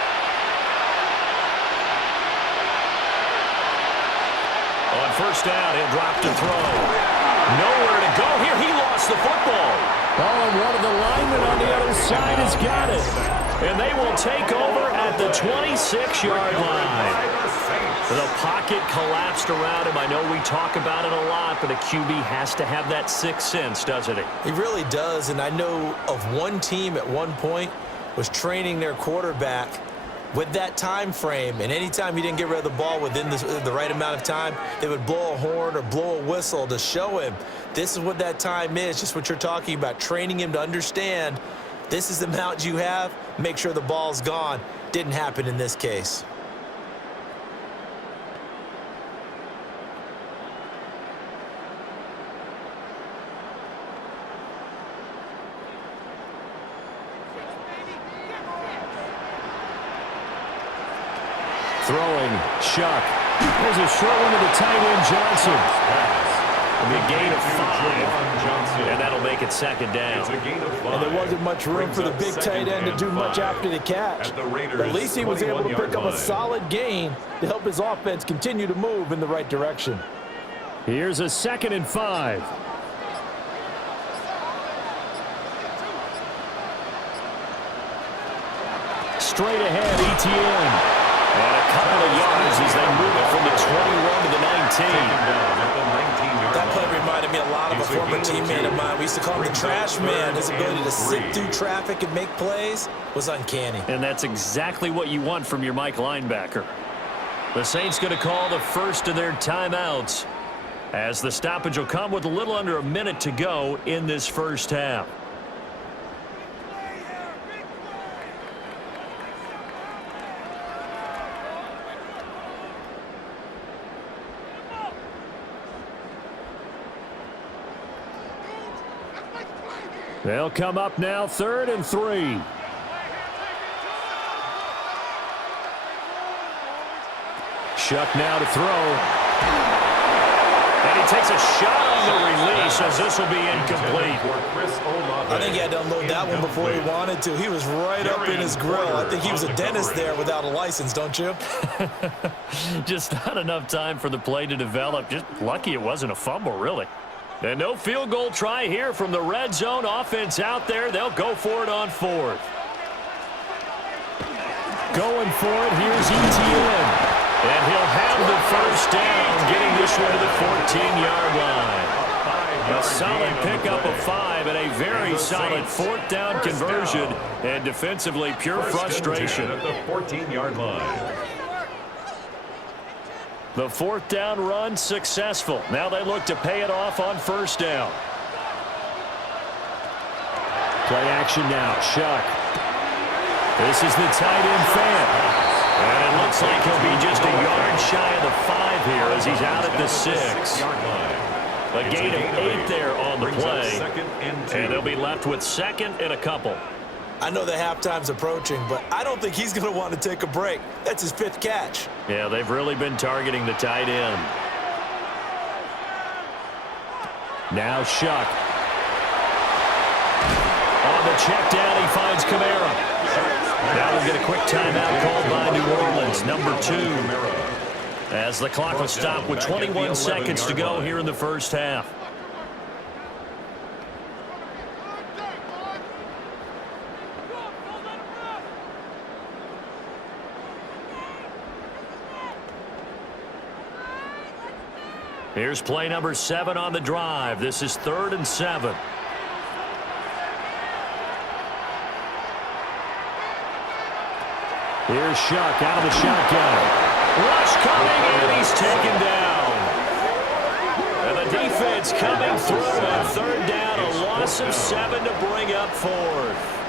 On first down, he'll drop to throw. Nowhere to go here. He lost the football. Oh, and one of the linemen on the other side has got it. And they will take over at the 26-yard line. The pocket collapsed around him. I know we talk about it a lot, but a QB has to have that sixth sense, doesn't he? He really does, and I know of one team at one point was training their quarterback with that time frame, and anytime he didn't get rid of the ball within the right amount of time, they would blow a horn or blow a whistle to show him this is what that time is, just what you're talking about, training him to understand this is the amount you have, make sure the ball's gone. Didn't happen in this case. Throwing, Shuck. There's a short one to the tight end, Johnson. It'll be a gain of 5, and that'll make it second down. And there wasn't much room for the big tight end to do much after the catch. But at least he was able to pick up a solid gain to help his offense continue to move in the right direction. Here's a 2nd and 5. Straight ahead, ETN. And a couple of yards as they move it from the 21 to the 19. That play reminded me a lot of a former teammate of mine. We used to call him the trash man. His ability to sit through traffic and make plays was uncanny. And that's exactly what you want from your Mike linebacker. The Saints going to call the first of their timeouts as the stoppage will come with a little under a minute to go in this first half. They'll come up now, 3rd and 3. Shuck now to throw. And he takes a shot on the release as this will be incomplete. I think he had to unload that one before he wanted to. He was right up in his grill. I think he was a dentist there without a license, don't you? Just not enough time for the play to develop. Just lucky it wasn't a fumble, really. And no field goal try here from the red zone offense out there. They'll go for it on 4th. Going for it, here's ETN. And he'll have the first down, getting this one to the 14-yard line. A solid pickup of 5 and a very solid 4th down conversion. And defensively, pure frustration. At the 14-yard line. The 4th down run successful. Now they look to pay it off on first down. Play action now. Shuck. This is the tight end fan. And it looks like he'll be just a yard shy of the 5 here as he's out at the 6. A gain of 8 there on the play. And they'll be left with 2nd and a couple. I know the halftime's approaching, but I don't think he's going to want to take a break. That's his 5th catch. Yeah, they've really been targeting the tight end. Now Shuck. On the check down, he finds Kamara. Now we'll get a quick timeout called by New Orleans, number 2. As the clock will stop with 21 seconds to go here in the first half. Here's play number 7 on the drive. This is 3rd and 7. Here's Shuck out of the shotgun. Rush coming, and he's taken down. And the defense coming through on 3rd down. A loss of 7 to bring up 4th.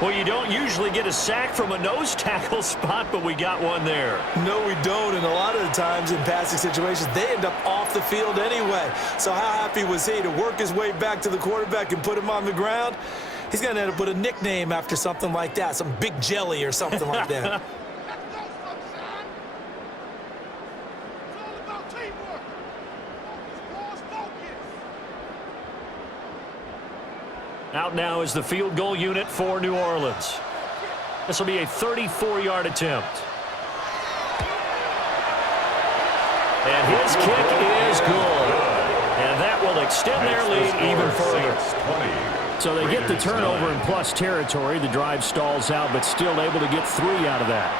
Well, you don't usually get a sack from a nose tackle spot, but we got one there. No, we don't, and a lot of the times in passing situations, they end up off the field anyway. So how happy was he to work his way back to the quarterback and put him on the ground? He's going to end up with a nickname after something like that, some Big Jelly or something like that. Out now is the field goal unit for New Orleans. This will be a 34-yard attempt. And his kick is good. And that will extend their lead even further. So they get the turnover in plus territory. The drive stalls out, but still able to get 3 out of that.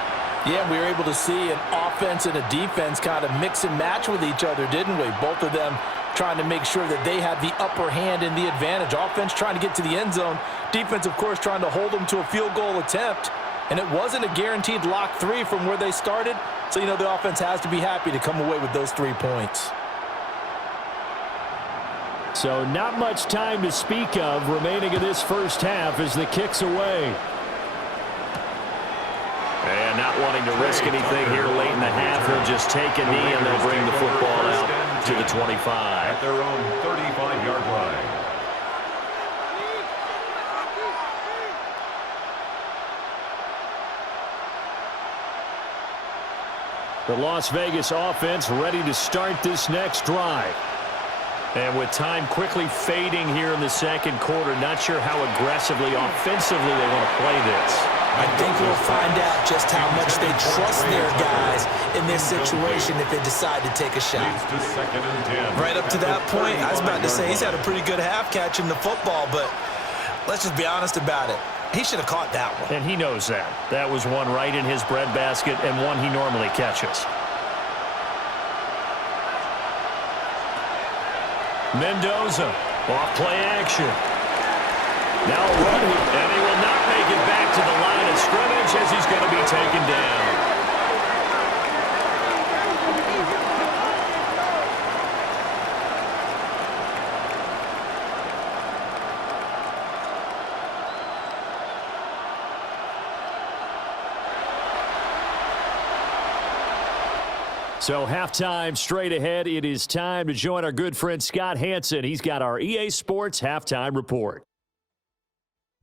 Yeah, we were able to see an offense and a defense kind of mix and match with each other, didn't we? Both of them trying to make sure that they had the upper hand and the advantage. Offense trying to get to the end zone. Defense, of course, trying to hold them to a field goal attempt. And it wasn't a guaranteed lock 3 from where they started. So, you know, the offense has to be happy to come away with those 3 points. So not much time to speak of remaining in this first half as the kick's away. And not wanting to risk anything here late in the half, he'll just take a knee and they'll bring the football out to the 25. At their own 35-yard line. The Las Vegas offense ready to start this next drive. And with time quickly fading here in the second quarter, not sure how aggressively, offensively they want to play this. I think we'll find out just how much they trust their guys in this situation if they decide to take a shot. Right up to that point, I was about to say he's had a pretty good half catching the football, but let's just be honest about it. He should have caught that one. And he knows that. That was one right in his breadbasket and one he normally catches. Mendoza, off play action. Now running, and he will not make it back to the line of scrimmage as he's going to be taken down. So halftime straight ahead. It is time to join our good friend Scott Hansen. He's got our EA Sports halftime report.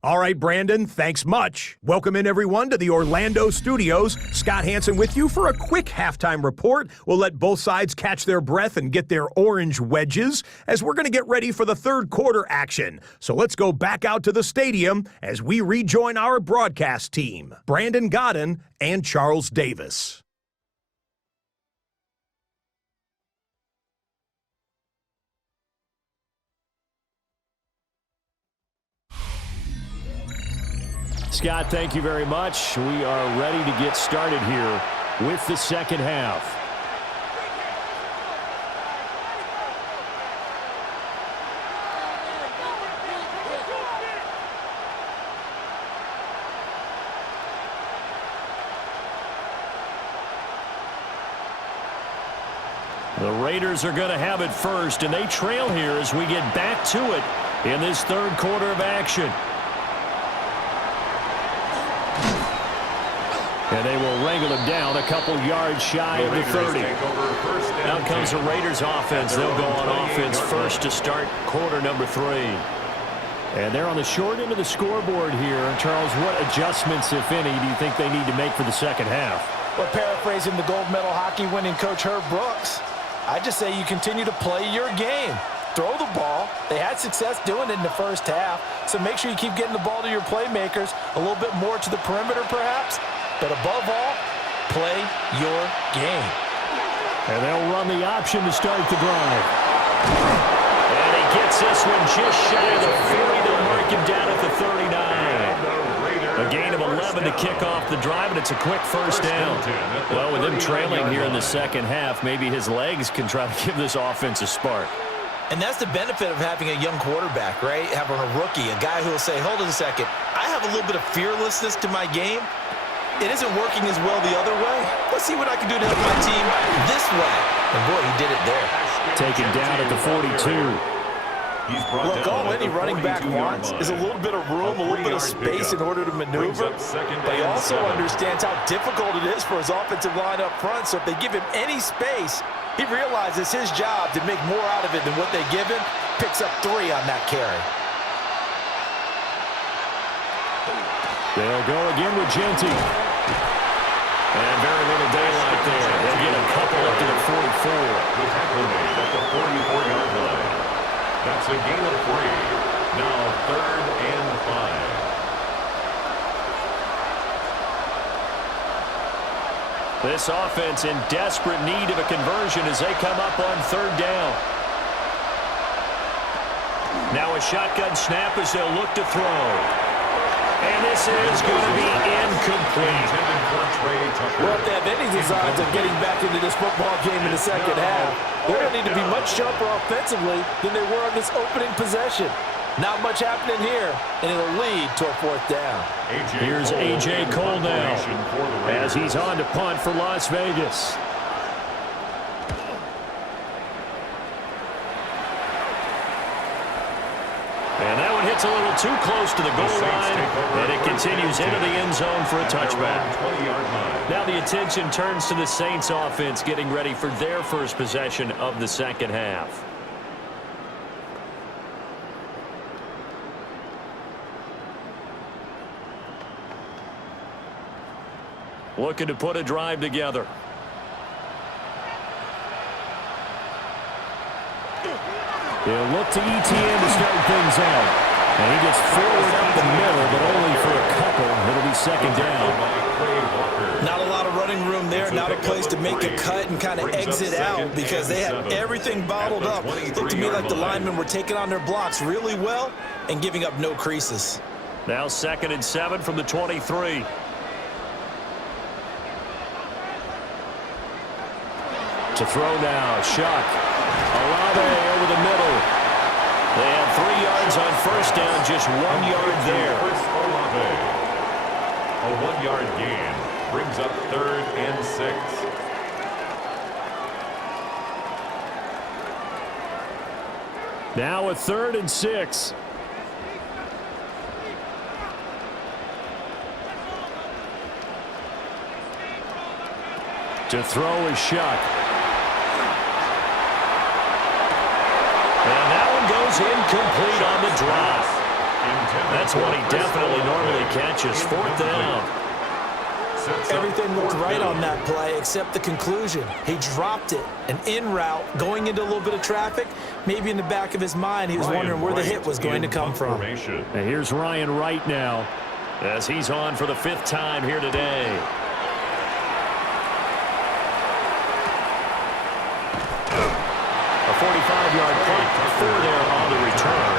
All right, Brandon, thanks much. Welcome in, everyone, to the Orlando studios. Scott Hansen with you for a quick halftime report. We'll let both sides catch their breath and get their orange wedges as we're going to get ready for the third quarter action. So let's go back out to the stadium as we rejoin our broadcast team, Brandon Godden and Charles Davis. Scott, thank you very much. We are ready to get started here with the second half. The Raiders are going to have it first, and they trail here as we get back to it in this third quarter of action. And they will wrangle him down a couple yards shy of the 30. Now comes the Raiders offense. They'll go on offense first to start quarter number 3. And they're on the short end of the scoreboard here. Charles, what adjustments, if any, do you think they need to make for the second half? Well, paraphrasing the gold medal hockey winning coach Herb Brooks, I just say you continue to play your game. Throw the ball. They had success doing it in the first half, so make sure you keep getting the ball to your playmakers, a little bit more to the perimeter perhaps, but above all, play your game. And they'll run the option to start the drive. And he gets this one just shy of the 40. They'll mark him down at the 39. A gain of 11 to kick off the drive, and it's a quick first down. Well, with him trailing here in the second half, maybe his legs can try to give this offense a spark. And that's the benefit of having a young quarterback, right? Having a rookie, a guy who will say, hold on a second, I have a little bit of fearlessness to my game. It isn't working as well the other way. Let's see what I can do to help my team this way. And boy, he did it there. Taken down at the 42. Look, all any running back wants is a little bit of room, a little bit of space in order to maneuver. But he also understands how difficult it is for his offensive line up front. So if they give him any space, he realizes his job to make more out of it than what they give him. Picks up 3 on that carry. They'll go again with Genty. And very little daylight there. They'll get a couple up to the 44. The tackle made at the 44-yard line. That's a gain of 3. Now 3rd and 5. This offense in desperate need of a conversion as they come up on 3rd down. Now a shotgun snap as they'll look to throw. And this is going to be incomplete. Well, if they have any designs of getting back into this football game in the second half, they're going to need to be much sharper offensively than they were on this opening possession. Not much happening here, and it'll lead to a 4th down. Here's A.J. Cole now as he's on to punt for Las Vegas. And that one hits a little too close to the goal line, and it continues into the end zone for a touchback. Now the attention turns to the Saints offense getting ready for their first possession of the second half. Looking to put a drive together. They'll look to ETN to start things out. And he gets forward up the middle, but only for a couple. It'll be 2nd down. Not a lot of running room there, not a place to make a cut and kind of exit out because they had everything bottled up. Looked to me like the linemen were taking on their blocks really well and giving up no creases. Now 2nd and 7 from the 23. To throw now, Shuck. Olave over the middle. They have 3 yards on 1st down, just 1 yard there. A 1-yard gain brings up 3rd and 6. Now a 3rd and 6. To throw is Shuck. And that one goes incomplete on the drop. That's one he definitely normally catches. 4th down. Everything looked right on that play except the conclusion. He dropped it. An in route going into a little bit of traffic. Maybe in the back of his mind he was wondering where the hit was going to come from. And here's Ryan Wright now as he's on for the 5th time here today. A 45-yard punt, 4 there on the return.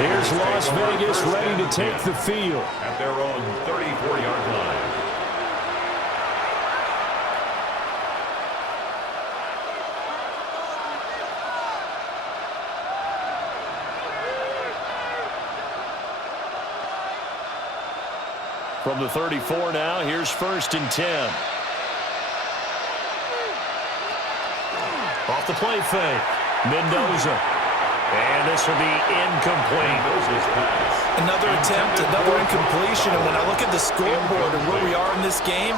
Here's Las Vegas ready to take the field. At their own 34-yard line. From the 34 now, here's 1st and 10. Off the play fake, Mendoza. And this will be incomplete. Another attempt, another incompletion. And when I look at the scoreboard and where we are in this game,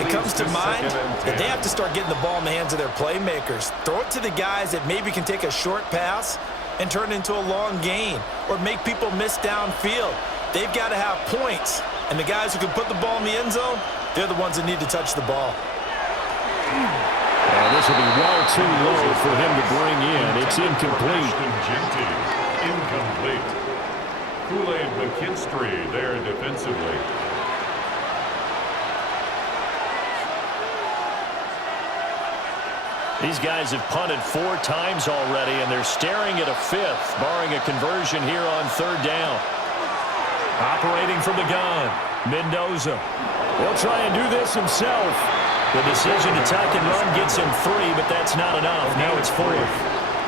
it comes to mind that they have to start getting the ball in the hands of their playmakers. Throw it to the guys that maybe can take a short pass and turn it into a long gain or make people miss downfield. They've got to have points. And the guys who can put the ball in the end zone, they're the ones that need to touch the ball. And this will be well too low for him to bring in. It's incomplete. Incomplete. Kool-Aid McKinstry there defensively. These guys have punted 4 times already, and they're staring at a 5th, barring a conversion here on 3rd down. Operating from the gun, Mendoza. He'll try and do this himself. The decision to tuck and run gets him 3, but that's not enough. Now it's 4th.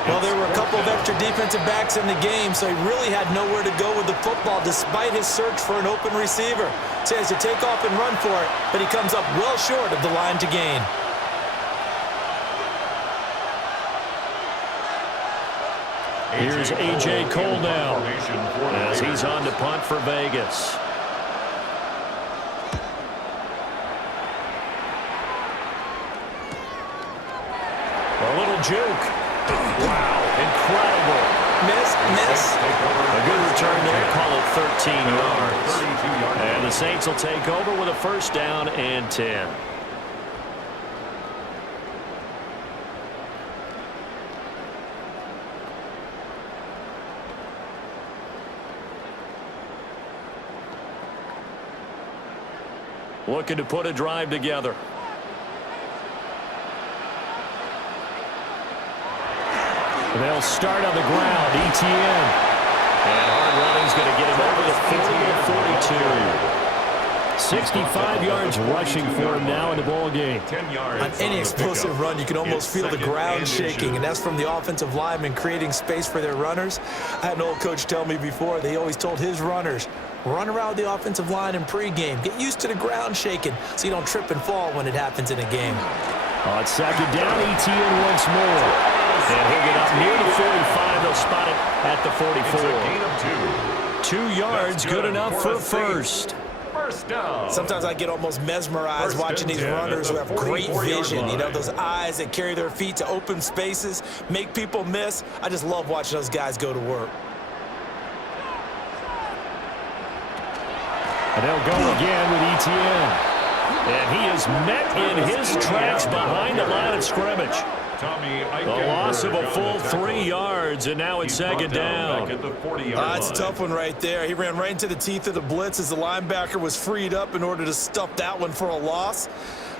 Well, there were a couple of extra defensive backs in the game, so he really had nowhere to go with the football despite his search for an open receiver. So he has to take off and run for it, but he comes up well short of the line to gain. Here's A.J. Cole now as he's on to punt for Vegas. A little juke. Wow, incredible. Miss. A good return there, call it 13 yards. And the Saints will take over with a 1st down and 10. Looking to put a drive together. They'll start on the ground. ETN. And hard running's going to get him over the 40 to 42. 65 yards rushing for him now in the ball game. 10 yards on any explosive run, you can almost feel the ground shaking, and that's from the offensive linemen creating space for their runners. I had an old coach tell me before, they always told his runners, run around the offensive line in pregame. Get used to the ground shaking so you don't trip and fall when it happens in a game. On 2nd down, ETN once more. And he'll get up near the 45. They'll spot it at the 44. Gain of 2. 2 yards, good enough for a 1st. First down. Sometimes I get almost mesmerized watching these runners who have great vision. You know, those eyes that carry their feet to open spaces, make people miss. I just love watching those guys go to work. And they'll go again with ETN. And he is met in his tracks behind the line of scrimmage. The loss of a full 3 yards, and now it's 2nd down. That's a tough one right there. He ran right into the teeth of the blitz as the linebacker was freed up in order to stuff that one for a loss.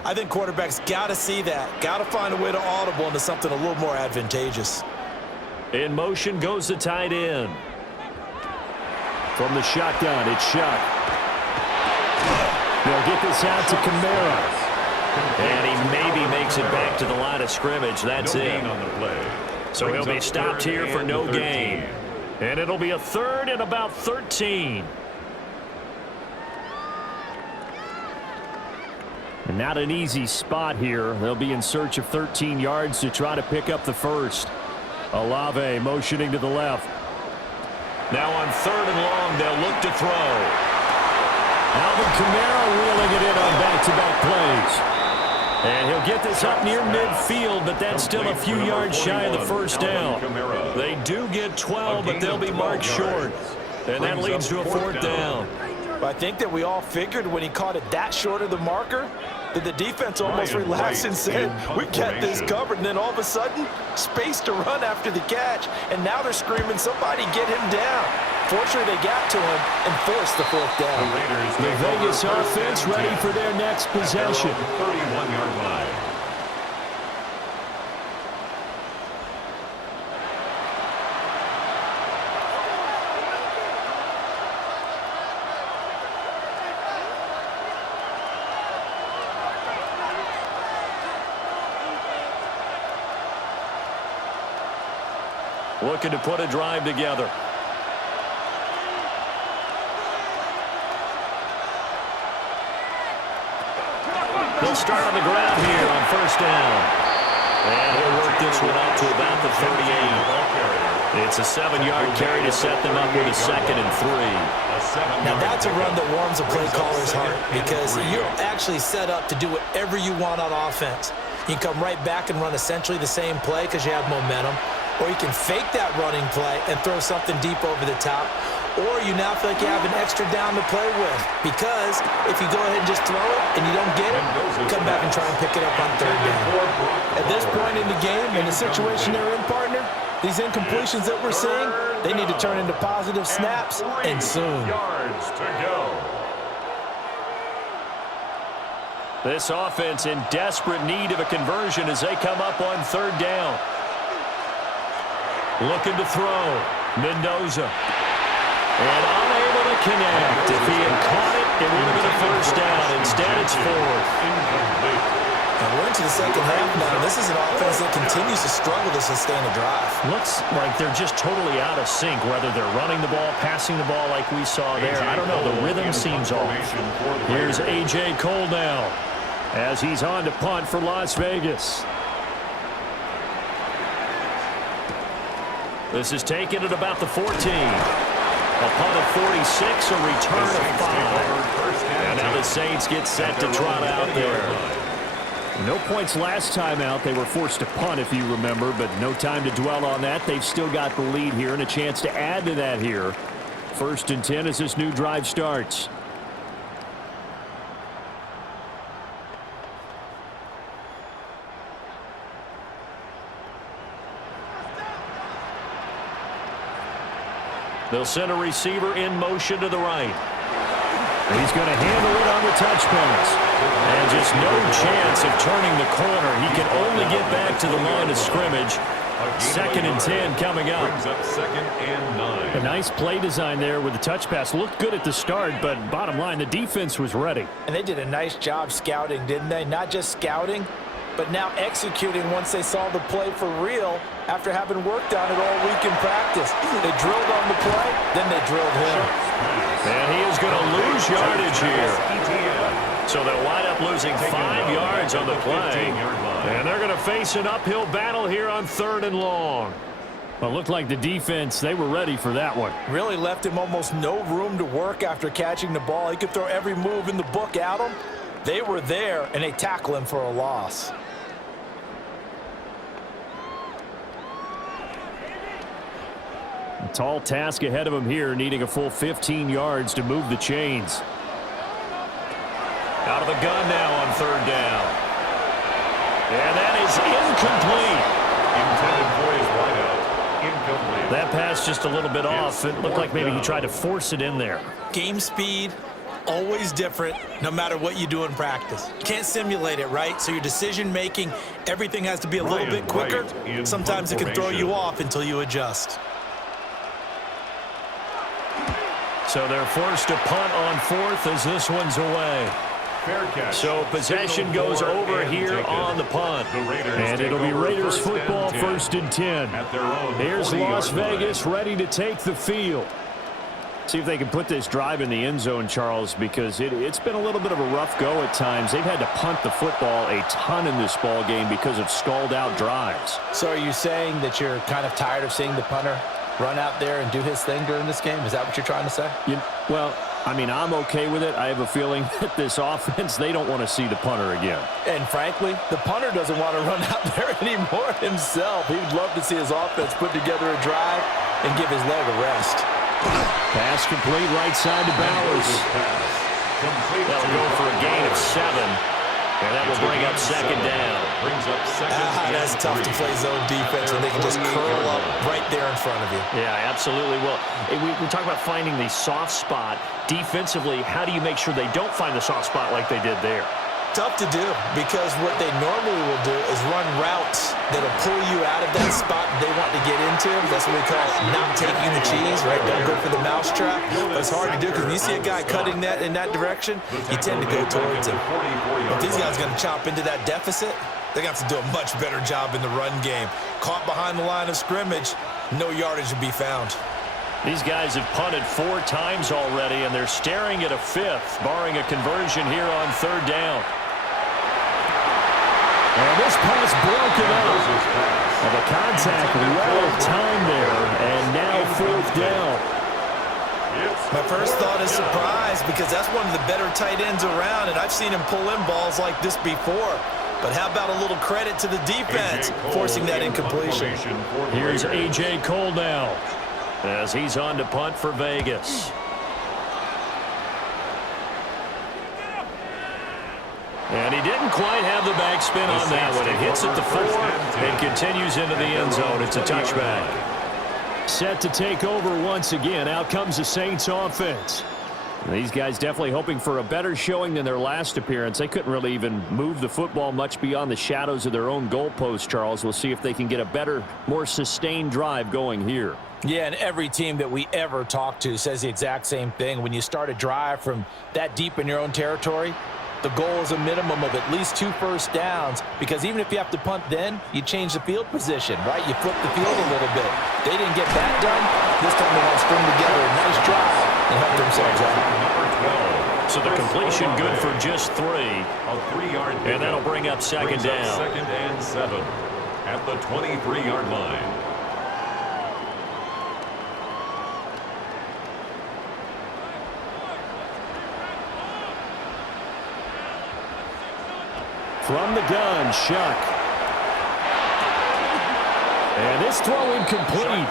I think quarterbacks got to see that. Got to find a way to audible into something a little more advantageous. In motion goes the tight end. From the shotgun, it's Shuck. They'll get this out to Kamara. And he maybe makes it back to the line of scrimmage. That's it. So he'll be stopped here for no gain. And it'll be a 3rd and about 13. And not an easy spot here. They'll be in search of 13 yards to try to pick up the 1st. Olave motioning to the left. Now on 3rd and long, they'll look to throw. Alvin Kamara wheeling it in on back-to-back plays. And he'll get this up near midfield, but that's still a few yards shy of the 1st down. They do get 12, but they'll be marked short. And that leads to a 4th down. I think that we all figured when he caught it that short of the marker that the defense almost relaxed and said, we got this covered. And then all of a sudden, space to run after the catch. And now they're screaming, somebody get him down. Fortunately, they got to him and forced the 4th down. The Vegas offense ready for their next possession. 31-yard line. Looking to put a drive together. They'll start on the ground here on 1st down. And he'll work this one up to about the 38. It's a 7-yard carry to set them up with a 2nd and 3. Now that's a run that warms a play caller's heart because you're actually set up to do whatever you want on offense. You can come right back and run essentially the same play because you have momentum, or you can fake that running play and throw something deep over the top, or you now feel like you have an extra down to play with because if you go ahead and just throw it and you don't get it, come back and try and pick it up on 3rd down. At this point in the game, in the situation they're in, partner, these incompletions that we're seeing, they need to turn into positive snaps, and soon. Yards to go. This offense in desperate need of a conversion as they come up on 3rd down. Looking to throw. Mendoza. And unable to connect. If he had caught it, it would have been a 1st down. Instead, it's 4th. Incomplete. And we're into the 2nd half now. This is an offense that continues to struggle to sustain a drive. Looks like they're just totally out of sync, whether they're running the ball, passing the ball like we saw there. I don't know. The rhythm seems off. Here's A.J. Cole now as he's on to punt for Las Vegas. This is taken at about the 14. A punt of 46, a return of 5. And now the Saints get set to trot out there. No points last time out. They were forced to punt, if you remember, but no time to dwell on that. They've still got the lead here and a chance to add to that here. 1st and 10 as this new drive starts. They'll send a receiver in motion to the right. He's going to handle it on the touch pass. And just no chance of turning the corner. He can only get back to the line of scrimmage. 2nd and 10 coming up. Brings up 2nd and 9. A nice play design there with the touch pass. Looked good at the start, but bottom line, the defense was ready. And they did a nice job scouting, didn't they? Not just scouting, but now executing once they saw the play for real after having worked on it all week in practice. They drilled on the play, then they drilled him. And he is going to lose yardage here. So they'll wind up losing 5 yards on the play. And they're going to face an uphill battle here on 3rd and long. Well, it looked like the defense, they were ready for that one. Really left him almost no room to work after catching the ball. He could throw every move in the book at him. They were there, and they tackle him for a loss. A tall task ahead of him here, needing a full 15 yards to move the chains. Out of the gun now on 3rd down. And that is incomplete. Intended for his wideout. Incomplete. That pass just a little bit off. It looked like maybe he tried to force it in there. Game speed, always different, no matter what you do in practice. You can't simulate it, right? So your decision-making, everything has to be a little bit quicker. Sometimes it can throw you off until you adjust. So they're forced to punt on 4th as this one's away. So possession goes over here on the punt. And it'll be Raiders football 1st and 10. Here's Las Vegas ready to take the field. See if they can put this drive in the end zone, Charles, because it's been a little bit of a rough go at times. They've had to punt the football a ton in this ball game because of stalled-out drives. So are you saying that you're kind of tired of seeing the punter run out there and do his thing during this game? Is that what you're trying to say? Well, I mean, I'm okay with it. I have a feeling that this offense, they don't want to see the punter again. And frankly, the punter doesn't want to run out there anymore himself. He'd love to see his offense put together a drive and give his leg a rest. Pass complete right side to Bowers. That'll go for a gain of 7. And that will bring up 2nd down. That's tough to play zone defense when they can just curl up right there in front of you. Yeah, absolutely. Well, we talk about finding the soft spot. Defensively, how do you make sure they don't find the soft spot like they did there? Tough to do, because what they normally will do is run routes that'll pull you out of that spot they want to get into. That's what we call not taking the cheese, right? Don't go for the mousetrap. But it's hard to do because when you see a guy cutting that in that direction, you tend to go towards him. But these guys are going to chop into that deficit. They got to do a much better job in the run game. Caught behind the line of scrimmage, no yardage to be found. These guys have punted 4 times already, and they're staring at a 5th, barring a conversion here on 3rd down. And this pass broken up. Well, the contact well timed there, My first thought is surprise because that's one of the better tight ends around, and I've seen him pull in balls like this before. But how about a little credit to the defense forcing that incompletion? Here's A.J. Cole now as he's on to punt for Vegas. And he didn't quite have the backspin on that one. It hits at the 4 and continues into the end zone. It's a touchback. Set to take over once again. Out comes the Saints offense. These guys definitely hoping for a better showing than their last appearance. They couldn't really even move the football much beyond the shadows of their own goalpost, Charles. We'll see if they can get a better, more sustained drive going here. Yeah, and every team that we ever talk to says the exact same thing. When you start a drive from that deep in your own territory, the goal is a minimum of at least 2 first downs, because even if you have to punt then, you change the field position, right? You flip the field a little bit. They didn't get that done. This time they want to string together a nice drive and help themselves out. So the completion good for just 3. A 3-yard pickup. And that'll bring up second down. Second and 7 at the 23-yard line. From the gun, Shuck. And this throw incomplete.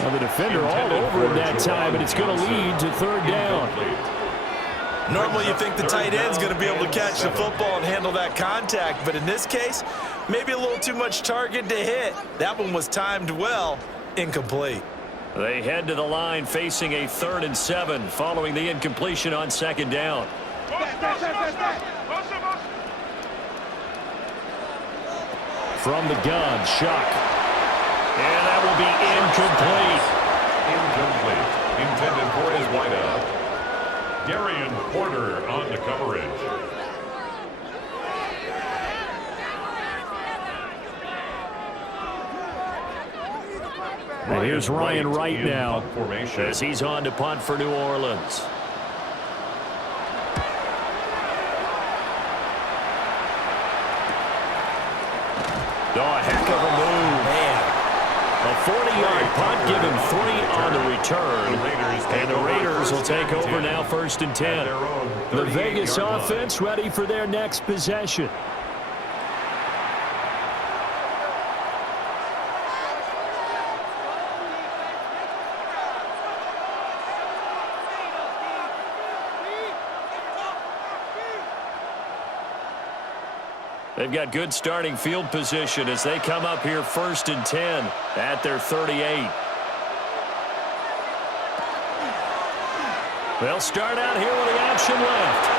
Now the defender all over him that time, and it's going to lead to third down. Normally you think the tight end's going to be able to catch the football and handle that contact, but in this case, maybe a little too much target to hit. That one was timed well, incomplete. They head to the line facing a 3rd and 7 following the incompletion on second down. From the gun, Shuck. And that will be incomplete. Incomplete. Intended for his wideout. Darian Porter on the coverage. And here's Ryan Wright now as he's on to punt for New Orleans. Oh, a heck of a move. Man. A 40-yard punt, given 3 on the return. And the Raiders will take over now 1st and 10. The Vegas offense ready for their next possession. They've got good starting field position as they come up here 1st and 10 at their 38. They'll start out here with the option left.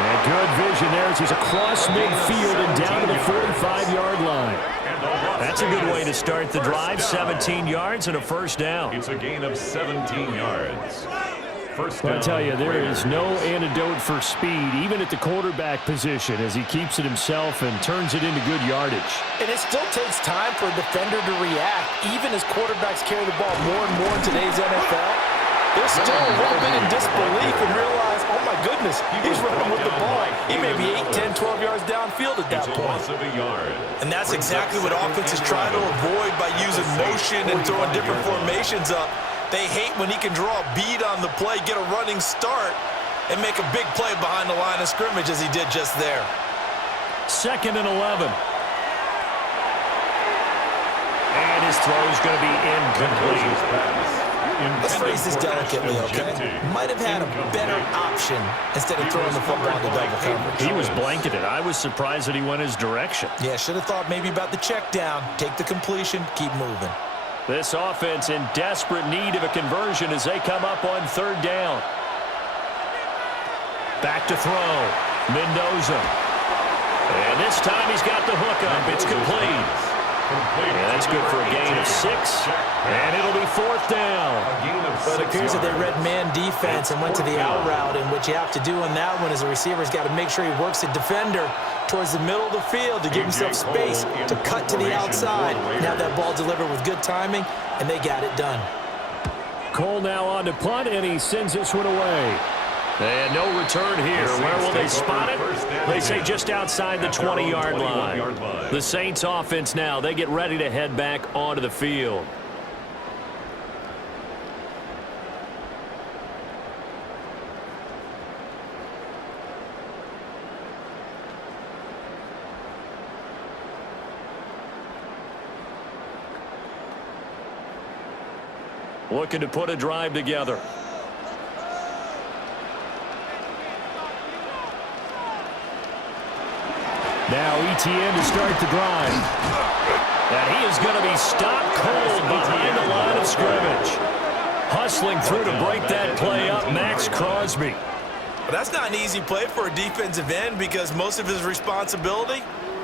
And good vision there as he's across midfield and down to the 45-yard line. That's a good way to start the drive. 17 yards and a first down. It's a gain of 17 yards. I'll tell you, there is no antidote for speed, even at the quarterback position, as he keeps it himself and turns it into good yardage. And it still takes time for a defender to react, even as quarterbacks carry the ball more and more in today's NFL. They're still a little bit in disbelief and realize, oh my goodness, he's running with the ball. He may be 8, 10, 12 yards downfield at that point. And that's exactly what offenses try to avoid by using motion and throwing different formations up. They hate when he can draw a bead on the play, get a running start, and make a big play behind the line of scrimmage as he did just there. 2nd and 11. And his throw is going to be incomplete. Let's phrase this delicately, okay? Might have had a better option instead of throwing the football into double coverage. He was blanketed. I was surprised that he went his direction. Yeah, should have thought maybe about the check down. Take the completion, keep moving. This offense in desperate need of a conversion as they come up on 3rd down. Back to throw. Mendoza. And this time he's got the hook up. It's complete. And that's good for a gain of 6. And it'll be 4th down. But it appears that they read man defense and went to the out route. And what you have to do on that one is the receiver's got to make sure he works the defender towards the middle of the field to give himself space to cut to the outside. Now that ball delivered with good timing, and they got it done. Cole now on to punt, and he sends this one away. And no return here. Where will they spot it? They say just outside the 20-yard line. The Saints offense now, they get ready to head back onto the field. Looking to put a drive together. Now ETN to start the drive. And he is going to be stopped cold behind the line of scrimmage. Hustling through to break that play up, Max Crosby. Well, that's not an easy play for a defensive end because most of his responsibility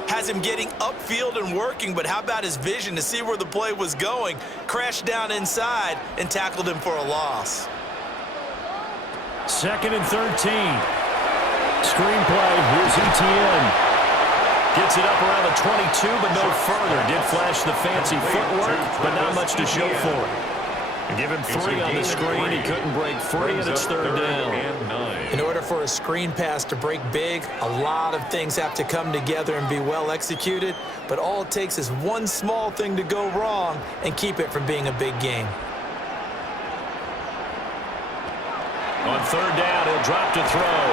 has him getting upfield and working, but how about his vision to see where the play was going, crashed down inside, and tackled him for a loss. 2nd and 13. Screenplay, here's ETN. Gets it up around the 22, but no further. Did flash the fancy footwork, but not much to show for it. Give him 3 on the screen. He couldn't break free, and it's 3rd down. In order for a screen pass to break big, a lot of things have to come together and be well executed, but all it takes is one small thing to go wrong and keep it from being a big game. On 3rd down, he'll drop to throw.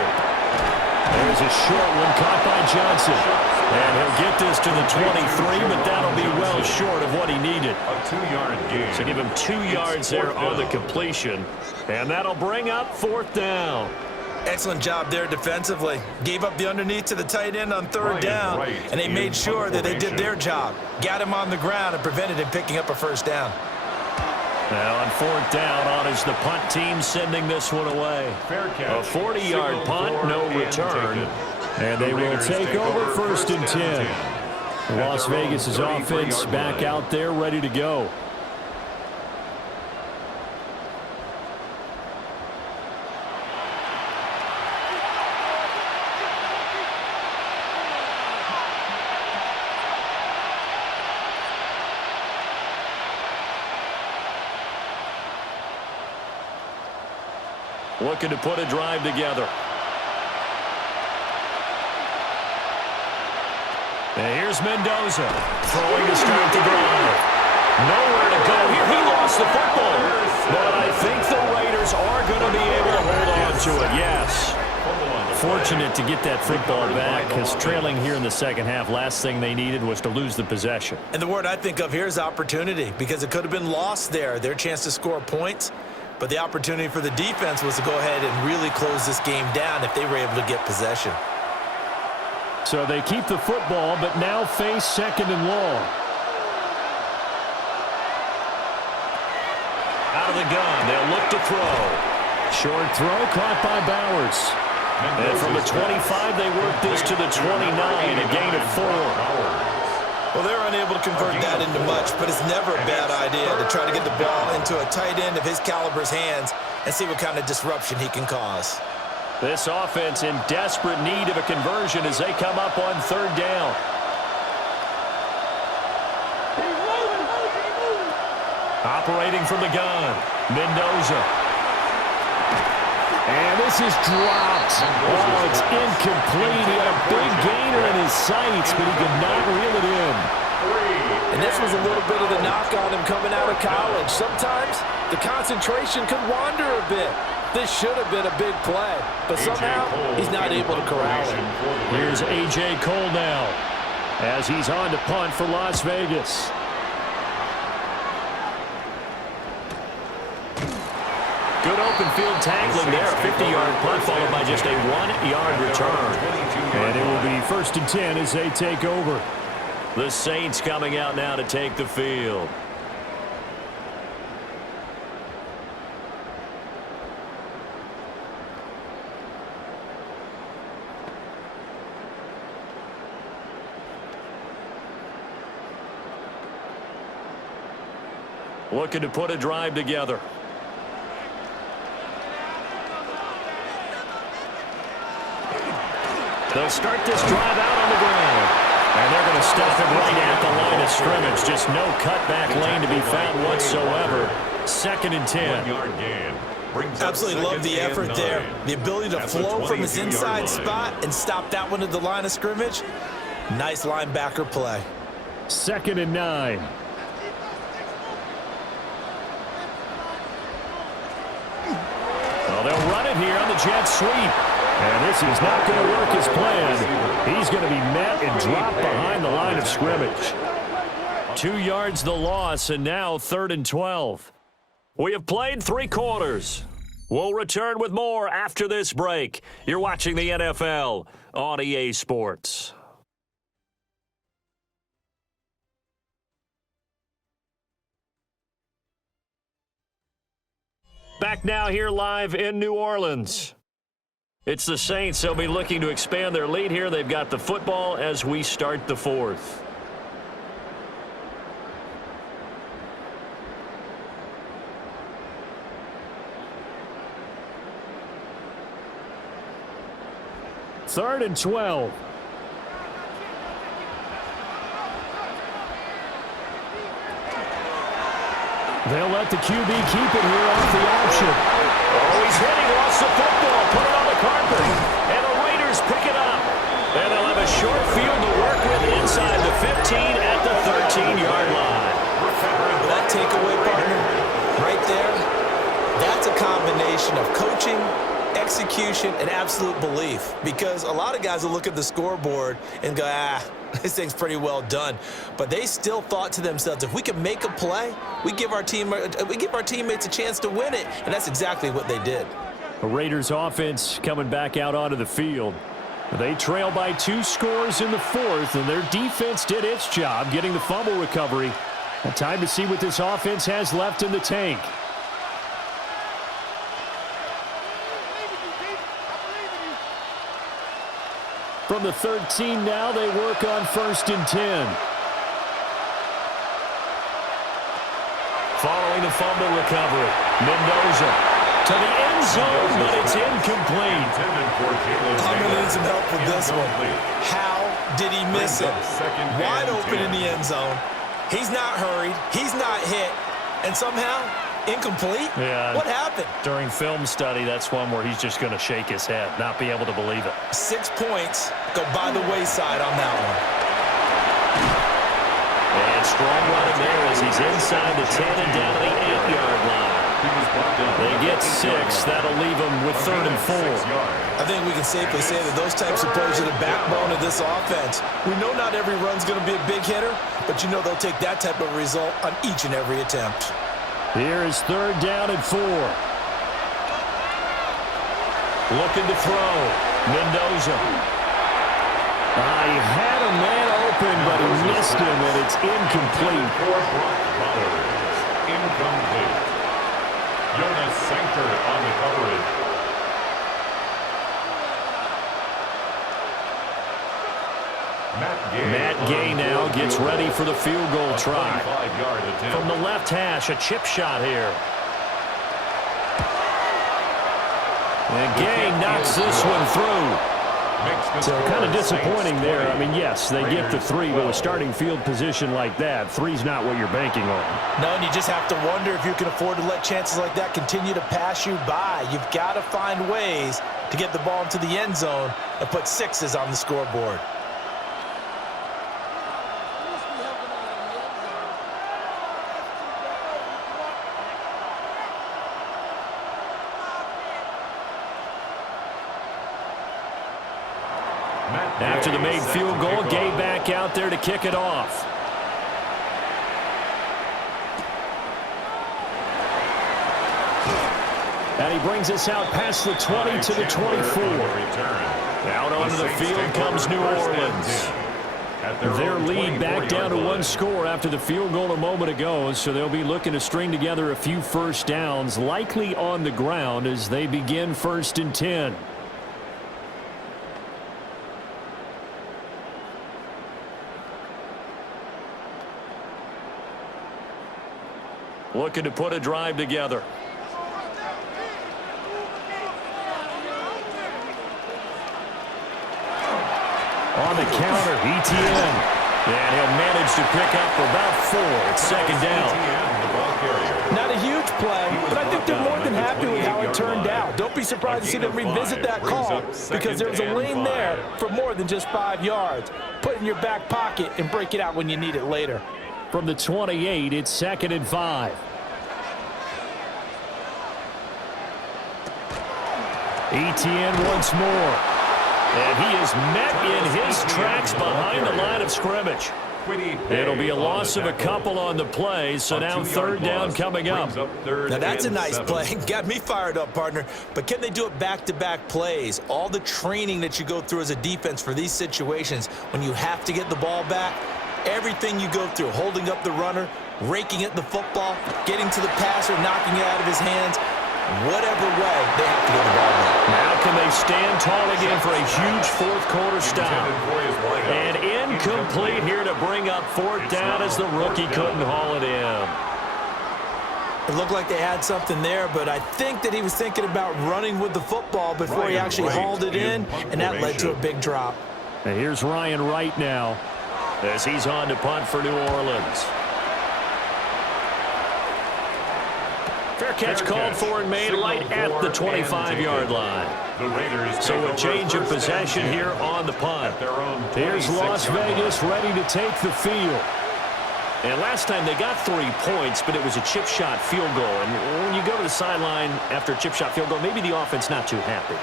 There's a short one caught by Johnson. And he'll get this to the 23, but that'll be well short of what he needed. A 2-yard gain. So give him 2 yards there on the completion. And that'll bring up 4th down. Excellent job there defensively. Gave up the underneath to the tight end on 3rd down, and they made sure that they did their job. Got him on the ground and prevented him picking up a 1st down. Now on 4th down, on is the punt team sending this one away. A 40-yard punt, no return. And they will take over 1st and 10. Las Vegas' offense back out there ready to go. Looking to put a drive together. And here's Mendoza throwing to start the drive. Nowhere to go here. He lost the football. But I think the Raiders are going to be able to hold on to it. Yes. Fortunate to get that football back because trailing here in the 2nd half, last thing they needed was to lose the possession. And the word I think of here is opportunity because it could have been lost there. Their chance to score points. But the opportunity for the defense was to go ahead and really close this game down if they were able to get possession. So they keep the football, but now face 2nd and long. Out of the gun, they'll look to throw. Short throw caught by Bowers. And from the 25, they work this to the 29, a gain of 4. Well, they're unable to convert that into much, but it's never a bad idea to try to get the ball into a tight end of his caliber's hands and see what kind of disruption he can cause. This offense in desperate need of a conversion as they come up on 3rd down. Operating from the gun, Mendoza. And this is dropped. Oh, it's incomplete. He had a big gainer in his sights, but he could not reel it in. And this was a little bit of the knock on him coming out of college. Sometimes the concentration could wander a bit. This should have been a big play, but somehow he's not able to corral it. Here's A.J. Cole now as he's on to punt for Las Vegas. Good open field tackling there. A 50-yard punt followed by just a 1-yard return. And it will be 1st and 10 as they take over. The Saints coming out now to take the field. Looking to put a drive together. They'll start this drive out on the ground. And they're going to stop him right at the line of scrimmage. Just no cutback lane to be found whatsoever. 2nd and 10. 1-yard gain. Absolutely love the effort there. The ability to flow from his inside spot and stop that one at the line of scrimmage. Nice linebacker play. 2nd and 9. Well, they'll run it here on the jet sweep. And this is not going to work as planned. He's going to be met and dropped behind the line of scrimmage. 2 yards the loss, and now 3rd and 12. We have played 3 quarters. We'll return with more after this break. You're watching the NFL on EA Sports. Back now here live in New Orleans. It's the Saints. They'll be looking to expand their lead here. They've got the football as we start the 4th. Third and 12. They'll let the QB keep it here off the option. Oh, he's hitting, lost the football, put it on the carpet. And the Raiders pick it up. And they'll have a short field to work with inside the 15 at the 13-yard line. That takeaway, partner, right there, that's a combination of coaching, execution, and absolute belief. Because a lot of guys will look at the scoreboard and go, this thing's pretty well done. But they still thought to themselves, if we can make a play, we give our teammates a chance to win it. And that's exactly what they did. The Raiders offense coming back out onto the field. They trail by 2 scores in the 4th, and their defense did its job getting the fumble recovery. Time to see what this offense has left in the tank. From the 13 now, they work on 1st and 10. Following the fumble recovery, Mendoza to the end zone, but it's incomplete. I'm going to need some help with this one. How did he miss it? Wide open in the end zone. He's not hurried. He's not hit. And somehow, incomplete? Yeah. What happened? During film study, that's one where he's just going to shake his head, not be able to believe it. 6 points go by the wayside on that one. And strong running there as he's inside the 10 and down to the 8-yard line. They get 6. That'll leave them with 3rd and 4. I think we can safely say that those types of plays are the backbone of this offense. We know not every run's going to be a big hitter, but you know they'll take that type of result on each and every attempt. Here is 3rd down and 4. Looking to throw. Mendoza. He had a man open, but he missed him, and it's incomplete. Incomplete. Jonas Sanker on the coverage. Matt Gay now gets ready for the field goal try. From the left hash, a chip shot here. And Gay knocks this one through. So kind of disappointing there. I mean, yes, they get the 3, but a starting field position like that, 3's not what you're banking on. No, and you just have to wonder if you can afford to let chances like that continue to pass you by. You've got to find ways to get the ball into the end zone and put 6s on the scoreboard. After the made field goal, Gay back out there to kick it off. And he brings us out past the 20 to the 24. Out onto the field comes New Orleans. Their lead back down to 1 score after the field goal a moment ago, so they'll be looking to string together a few first downs, likely on the ground as they begin 1st and 10. Looking to put a drive together. On the counter, ETN. And he'll manage to pick up about 4. It's 2nd down. Not a huge play, but I think they're more than happy with how it turned out. Don't be surprised to see them revisit that call because there's a lane there for more than just 5 yards. Put it in your back pocket and break it out when you need it later. From the 28, it's 2nd and 5. ETN once more. And he is met in his tracks behind the line of scrimmage. It'll be a loss of a couple on the play, so now third down coming up. Now that's a nice play. Got me fired up, partner. But can they do it back-to-back plays? All the training that you go through as a defense for these situations, when you have to get the ball back, everything you go through, holding up the runner, raking at the football, getting to the passer, knocking it out of his hands, whatever way, they have to get the ball back. Now can they stand tall again for a huge fourth-quarter stop? And incomplete here to bring up fourth down as the rookie couldn't haul it in. It looked like they had something there, but I think that he was thinking about running with the football before he actually hauled it in, and that led to a big drop. And here's Ryan Wright now as he's on to punt for New Orleans. Fair catch called for and made right at the 25-yard line. So a change of possession here on the punt. Here's Las Vegas ready to take the field. And last time they got 3 points, but it was a chip shot field goal. And when you go to the sideline after a chip shot field goal, maybe the offense not too happy.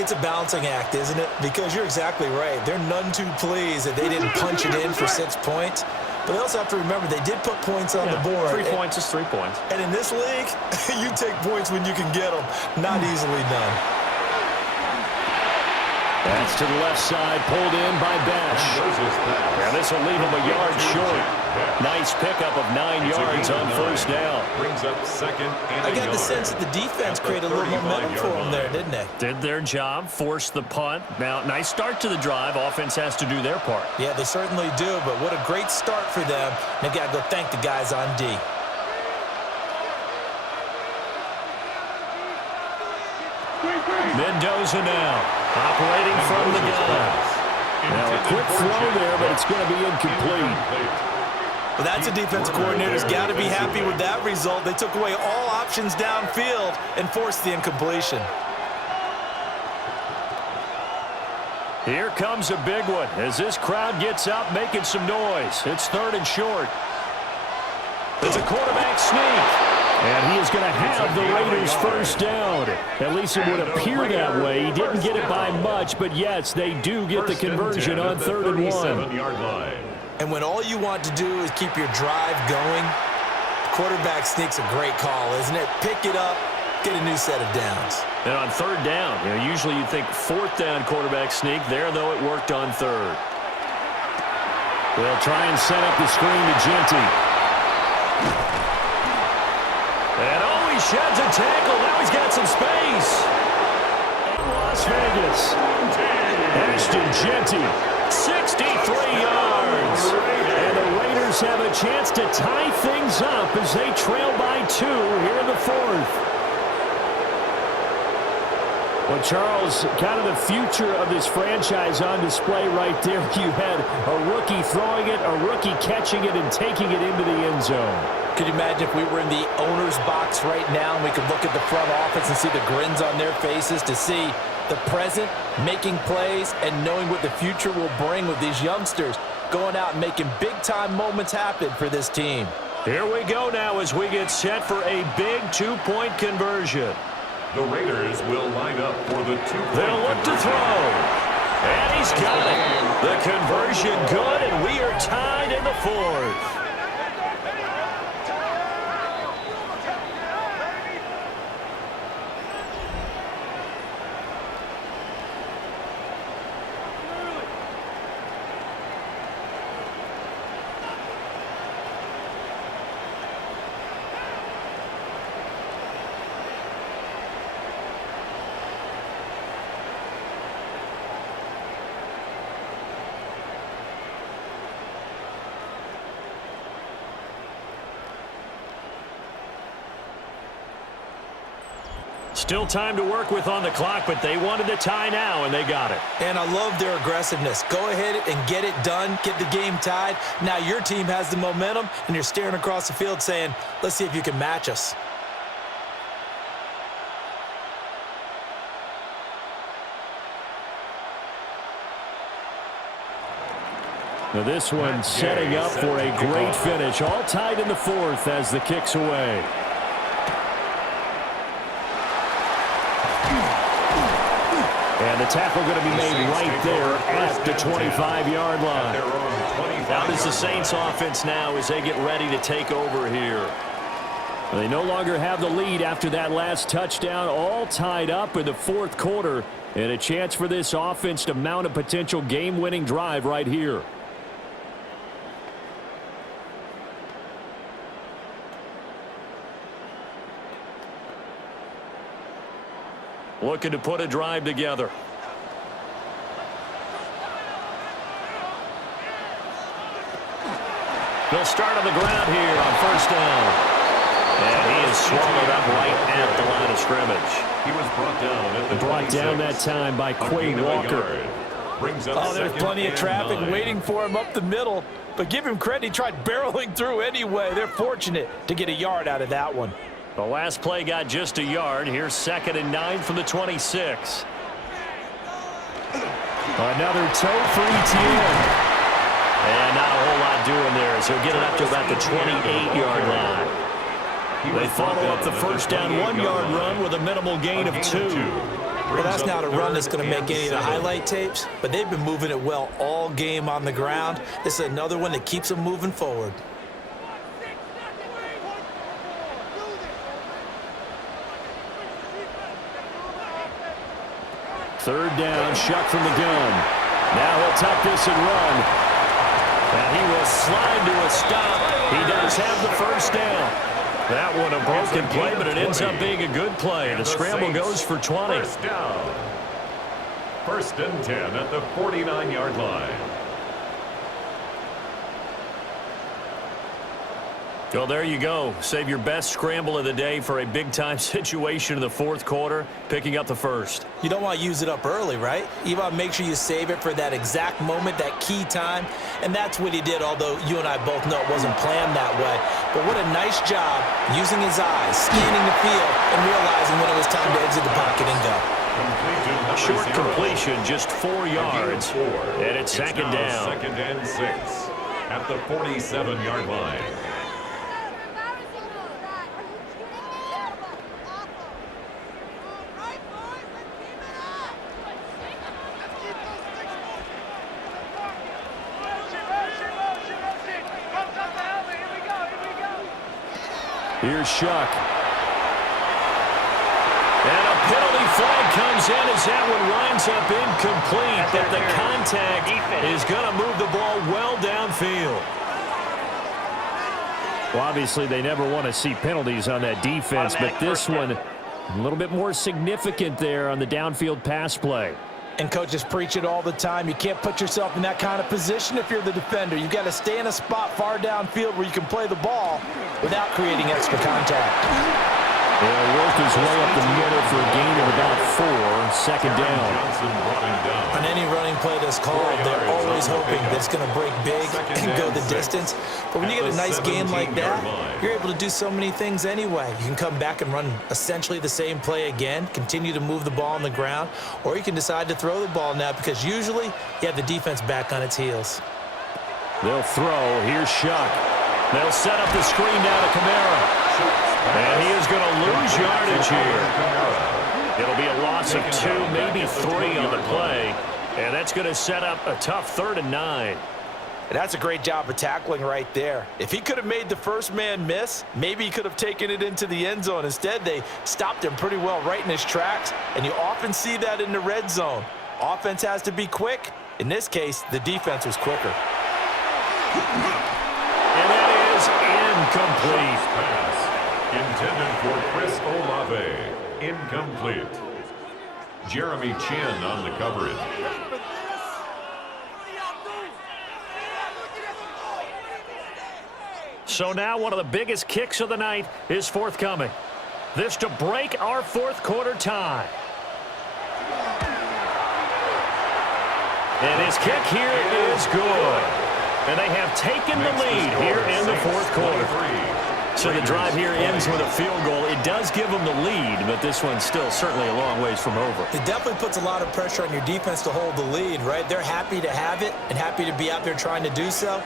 It's a balancing act, isn't it? Because you're exactly right. They're none too pleased that they didn't punch it in for 6 points. But they also have to remember they did put points on the board. 3 points is 3 points. And in this league, you take points when you can get them. Not easily done. That's to the left side, pulled in by Bash. Now this will leave him a yard short. Nice pickup of 9 yards on first down. I got the sense that the defense created a little momentum for them there, didn't they? Did their job, forced the punt. Now, nice start to the drive. Offense has to do their part. Yeah, they certainly do, but what a great start for them. They got to go thank the guys on D. Mendoza now, operating from the gun. Now a quick throw there, but it's going to be incomplete. Well, that's a defense coordinator's got to be happy with that result. They took away all options downfield and forced the incompletion. Here comes a big one as this crowd gets up making some noise. It's third and short. It's a quarterback sneak. And he is going to have the Raiders first down. At least it would appear that way. He didn't get it by much, but yes, they do get the conversion on 3rd and 1. And when all you want to do is keep your drive going, quarterback sneak's a great call, isn't it? Pick it up, get a new set of downs. And on 3rd down, usually you'd think 4th down quarterback sneak. There, though, it worked on 3rd. They'll try and set up the screen to Genty. And he sheds a tackle. Now he's got some space. In Las Vegas. Ashton Genty, 63 yards. And the Raiders have a chance to tie things up as they trail by 2 here in the 4th. Well, Charles, kind of the future of this franchise on display right there. You had a rookie throwing it, a rookie catching it, and taking it into the end zone. Could you imagine if we were in the owner's box right now and we could look at the front office and see the grins on their faces to see the present, making plays, and knowing what the future will bring with these youngsters going out and making big-time moments happen for this team. Here we go now as we get set for a big 2-point conversion. The Raiders will line up for the 2-point They'll look to throw. And he's got it. The conversion good, and we are tied in the 4th. Still time to work with on the clock, but they wanted the tie now, and they got it. And I love their aggressiveness. Go ahead and get it done, get the game tied. Now your team has the momentum, and you're staring across the field saying, let's see if you can match us. Now this one setting up for a great finish. All tied in the 4th as the kick's away. And the tackle going to be made right there at the 25-yard line. How does the Saints offense now as they get ready to take over here? They no longer have the lead after that last touchdown, all tied up in the fourth quarter, and a chance for this offense to mount a potential game-winning drive right here. Looking to put a drive together. They'll start on the ground here on first down. And he is swallowed up right at the line of scrimmage. He was brought down at the Brought down that time by Quay Walker. Oh, there's plenty of traffic waiting for him up the middle. But give him credit, he tried barreling through anyway. They're fortunate to get a yard out of that one. The last play got just a yard. Here's 2nd and 9 from the 26. Another toe for ETN. And not a whole lot doing there, so he'll get it up to about the 28-yard line. They follow up the first down 1-yard run with a minimal gain of 2. Well, that's not a run that's going to make any of the highlight tapes, but they've been moving it well all game on the ground. This is another one that keeps them moving forward. Third down, Shuck from the gun. Now he'll tuck this and run. And he will slide to a stop. He does have the first down. That one a broken play, but it ends up being a good play. The scramble goes for 20. First down. 1st and 10 at the 49-yard line. Well, there you go. Save your best scramble of the day for a big-time situation in the fourth quarter, picking up the first. You don't want to use it up early, right? You want to make sure you save it for that exact moment, that key time, and that's what he did, although you and I both know it wasn't planned that way. But what a nice job using his eyes, scanning the field, and realizing when it was time to exit the pocket and go. Short completion, just 4 yards, and it's second down. 2nd and 6 at the 47-yard line. Here's Shuck. And a penalty flag comes in as that one winds up incomplete. But the contact is going to move the ball well downfield. Well, obviously, they never want to see penalties on that defense, but this one a little bit more significant there on the downfield pass play. And coaches preach it all the time. You can't put yourself in that kind of position if you're the defender. You've got to stay in a spot far downfield where you can play the ball without creating extra contact. Yeah, worked his way up the middle for a gain of about 4. 2nd down. On any running play that's called, they're always hoping that it's going to break big and go the distance. But when you get a nice gain like that, you're able to do so many things anyway. You can come back and run essentially the same play again, continue to move the ball on the ground, or you can decide to throw the ball now because usually you have the defense back on its heels. They'll throw. Here's Shuck. They'll set up the screen down to Kamara. And he is going to lose yardage here. It'll be a loss of 2, maybe 3 on the play. And that's going to set up a tough 3rd and 9. And that's a great job of tackling right there. If he could have made the first man miss, maybe he could have taken it into the end zone. Instead, they stopped him pretty well right in his tracks. And you often see that in the red zone. Offense has to be quick. In this case, the defense was quicker. And that is incomplete. Intended for Chris Olave. Incomplete. Jeremy Chin on the coverage. So now one of the biggest kicks of the night is forthcoming. This to break our fourth quarter tie. And his kick here is good. And they have taken the lead here in the fourth quarter. So the drive here ends with a field goal. It does give them the lead, but this one's still certainly a long ways from over. It definitely puts a lot of pressure on your defense to hold the lead, right? They're happy to have it and happy to be out there trying to do so.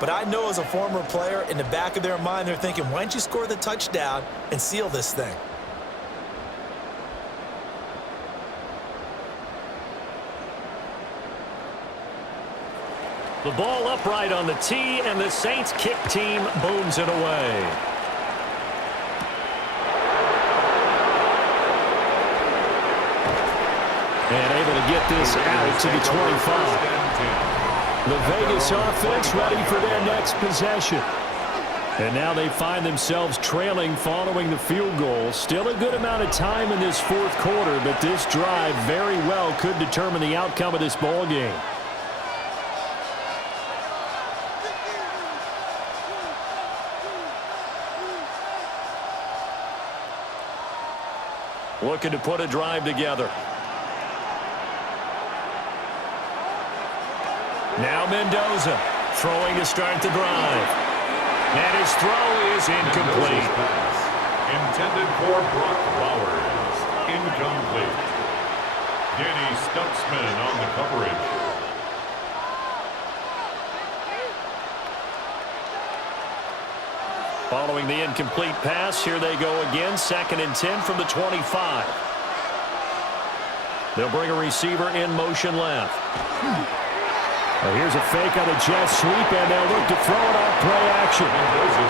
But I know as a former player, in the back of their mind, they're thinking, why don't you score the touchdown and seal this thing? The ball upright on the tee, and the Saints kick team booms it away. And able to get this out to the 25. The Vegas offense ready for their next possession. And now they find themselves trailing following the field goal. Still a good amount of time in this fourth quarter, but this drive very well could determine the outcome of this ball game. Looking to put a drive together. Now Mendoza throwing to start the drive. And his throw is incomplete. Intended for Brock Bowers. Incomplete. Danny Stutzman on the coverage. Following the incomplete pass, here they go again. 2nd and 10 from the 25. They'll bring a receiver in motion left. Well, here's a fake on a jet sweep, and they'll look to throw it on play action.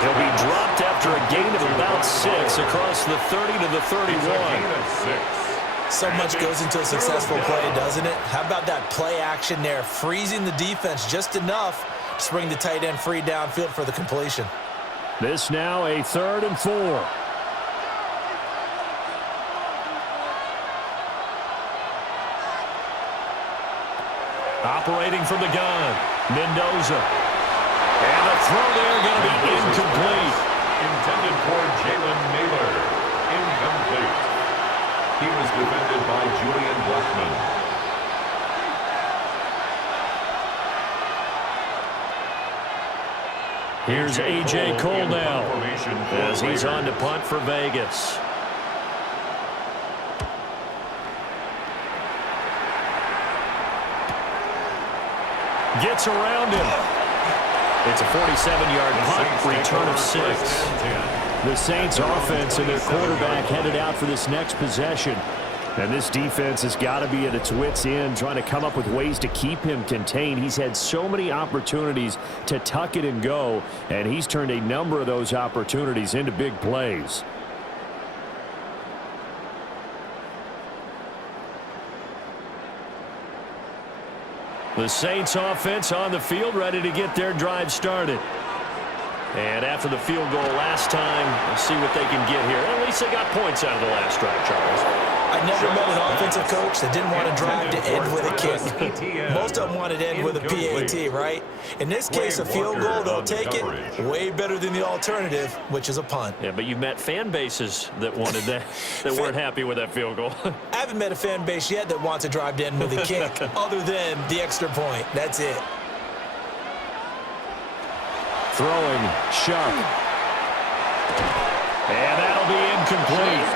He'll be dropped after a gain of about 6 across the 30 to the 31. So much goes into a successful play, doesn't it? How about that play action there, freezing the defense just enough to bring the tight end free downfield for the completion. This now a 3rd and 4. Operating from the gun, Mendoza. And the throw there going to be incomplete. Intended for Jalen Naylor. Incomplete. He was defended by Julian Blackman. Here's A.J. Cole now as he's on to punt for Vegas. Gets around him. It's a 47-yard punt, return of 6. The Saints offense and their quarterback headed out for this next possession. And this defense has got to be at its wits' end, trying to come up with ways to keep him contained. He's had so many opportunities to tuck it and go, and he's turned a number of those opportunities into big plays. The Saints offense on the field, ready to get their drive started. And after the field goal last time, we'll see what they can get here. At least they got points out of the last drive, Charles. I never met an offensive coach that didn't want to drive to end with a kick. Most of them wanted to end with a PAT, right? In this case, a field goal, they'll take it. Way better than the alternative, which is a punt. Yeah, but you've met fan bases that wanted that, that weren't happy with that field goal. I haven't met a fan base yet that wants to drive to end with a kick, other than the extra point. That's it. Throwing, Sharp. And that'll be incomplete.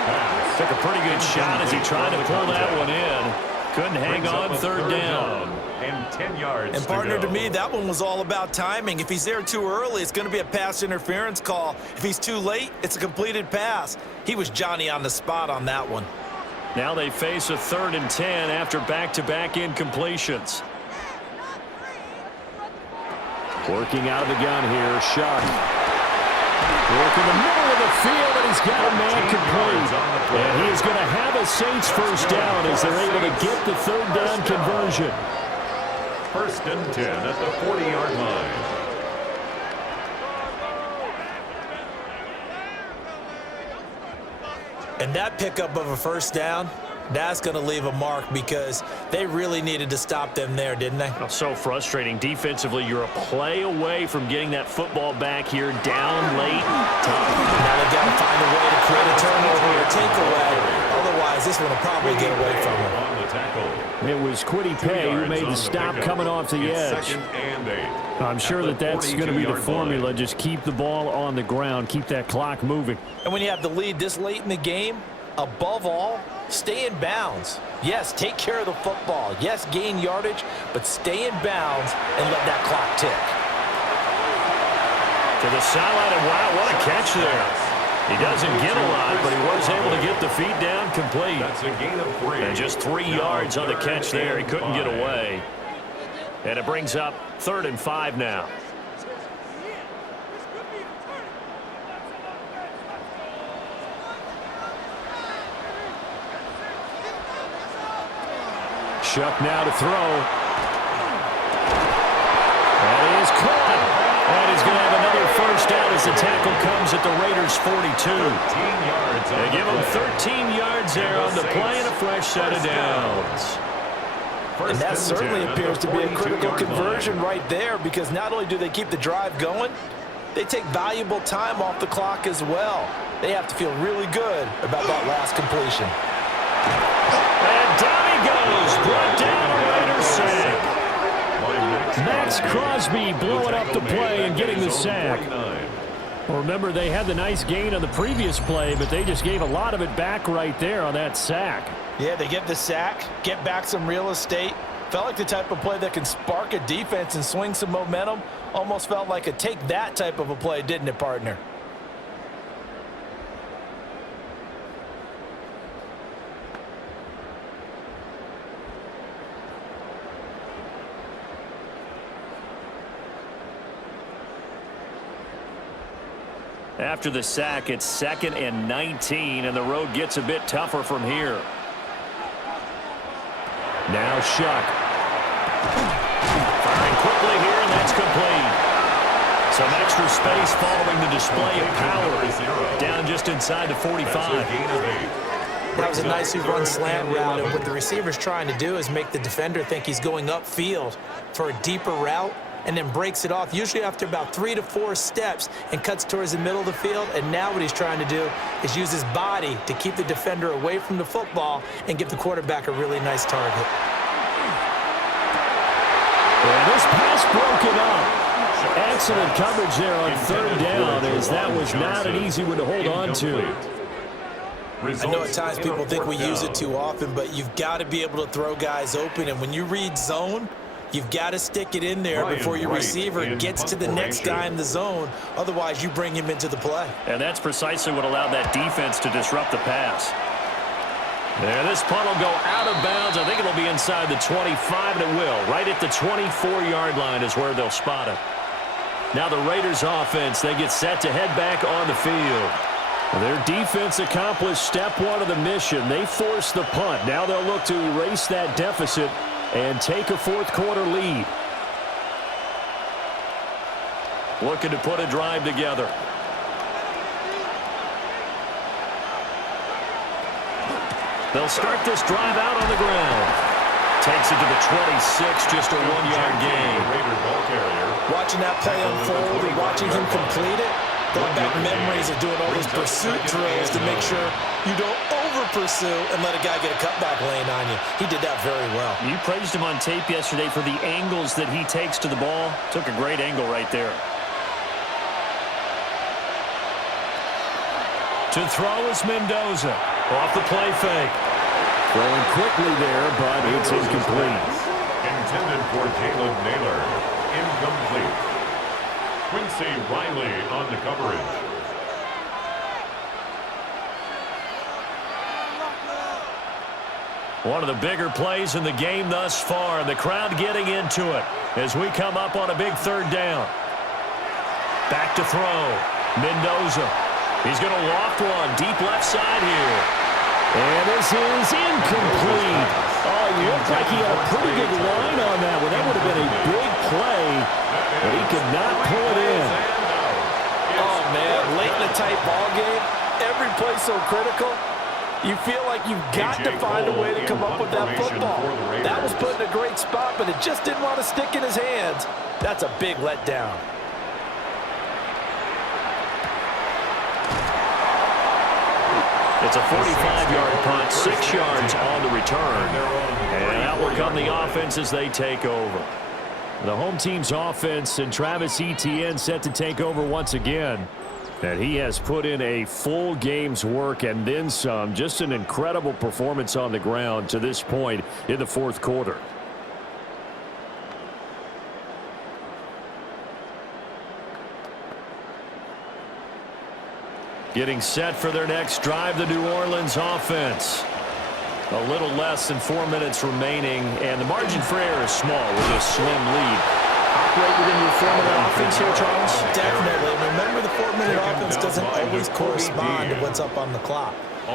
Took a pretty good shot as he tried to pull that one in. Couldn't hang on, 3rd down. And 10 yards. And partner, to me, that one was all about timing. If he's there too early, it's going to be a pass interference call. If he's too late, it's a completed pass. He was Johnny on the spot on that one. Now they face a 3rd and 10 after back-to-back incompletions. Working out of the gun here, Sharp. Working the middle of the field, and he's got a man complete. And he is going to have a Saints first down as they're able to get the 3rd down conversion. 1st and 10 at the 40-yard line. And that pickup of a first down, that's going to leave a mark because they really needed to stop them there, didn't they? Oh, so frustrating. Defensively, you're a play away from getting that football back here down late. Tough. Now they've got to find a way to create a turnover or takeaway. Otherwise, this one will probably get away from them. It was Kwity Paye who made the stop coming off the edge. I'm sure that that's going to be the formula. Just keep the ball on the ground. Keep that clock moving. And when you have the lead this late in the game, above all, stay in bounds. Yes, take care of the football. Yes, gain yardage, but stay in bounds and let that clock tick. To the sideline, and wow, what a catch there. He doesn't get a lot, but he was able to get the feet down complete. That's a gain of 3. And just 3 yards on the catch there. He couldn't get away. And it brings up 3rd and 5 now. Shuck now to throw. That is caught. And he's going to have another first down as the tackle comes at the Raiders' 42. They give him 13 yards there on the play and a fresh set of downs. And that certainly appears to be a critical conversion right there, because not only do they keep the drive going, they take valuable time off the clock as well. They have to feel really good about that last completion. And down he goes. Brought down a Raiders sack. Max Crosby blowing up the play and getting the sack. Well, remember, they had the nice gain on the previous play, but they just gave a lot of it back right there on that sack. Yeah, they get the sack, get back some real estate. Felt like the type of play that can spark a defense and swing some momentum. Almost felt like a take that type of a play, didn't it, partner? After the sack, it's 2nd and 19, and the road gets a bit tougher from here. Now Shuck. Firing quickly here, and that's complete. Some extra space following the display of power. Down just inside the 45. That was a nicely run slant route, and what the receiver's trying to do is make the defender think he's going upfield for a deeper route, and then breaks it off, usually after about 3 to 4 steps, and cuts towards the middle of the field. And now what he's trying to do is use his body to keep the defender away from the football and give the quarterback a really nice target. And this pass broken up. Excellent coverage there on 3rd down, as that was not an easy one to hold on to. I know at times people think we use it too often, but you've got to be able to throw guys open. And when you read zone, you've got to stick it in there before your receiver gets to the next guy in the zone. Otherwise, you bring him into the play. And that's precisely what allowed that defense to disrupt the pass. There, this punt will go out of bounds. I think it'll be inside the 25, and it will. Right at the 24-yard line is where they'll spot it. Now the Raiders offense, they get set to head back on the field. Their defense accomplished step 1 of the mission. They forced the punt. Now they'll look to erase that deficit and take a 4th quarter lead. Looking to put a drive together. They'll start this drive out on the ground. Takes it to the 26, just a 1-yard gain. Watching that play unfold and watching him complete it, brought back memories of doing all those pursuit drills to make sure you don't over-pursue and let a guy get a cutback lane on you. He did that very well. You praised him on tape yesterday for the angles that he takes to the ball. Took a great angle right there. To throw is Mendoza. Off the play fake. Throwing quickly there, but it's incomplete. Intended for Jalen Naylor. Incomplete. Quincy Riley on the coverage. One of the bigger plays in the game thus far. The crowd getting into it as we come up on a big 3rd down. Back to throw. Mendoza. He's going to loft one deep left side here. And this is incomplete. Oh, he looked like he had a pretty good line on that one. That would have been a big play, but he could not pull it in. Oh, man, late in a tight ball game, every play so critical. You feel like you've got to find a way to come up with that football. That was put in a great spot, but it just didn't want to stick in his hands. That's a big letdown. It's a 45-yard punt, 6 yards on the return. And out will come the offense as they take over. The home team's offense and Travis Etienne set to take over once again. And he has put in a full game's work and then some. Just an incredible performance on the ground to this point in the 4th quarter. Getting set for their next drive, the New Orleans offense. A little less than 4 minutes remaining, and the margin for error is small with a slim lead. Operate within your 4-minute offense here, Charles? Definitely. Remember, the 4-minute offense doesn't always correspond to what's up on the clock.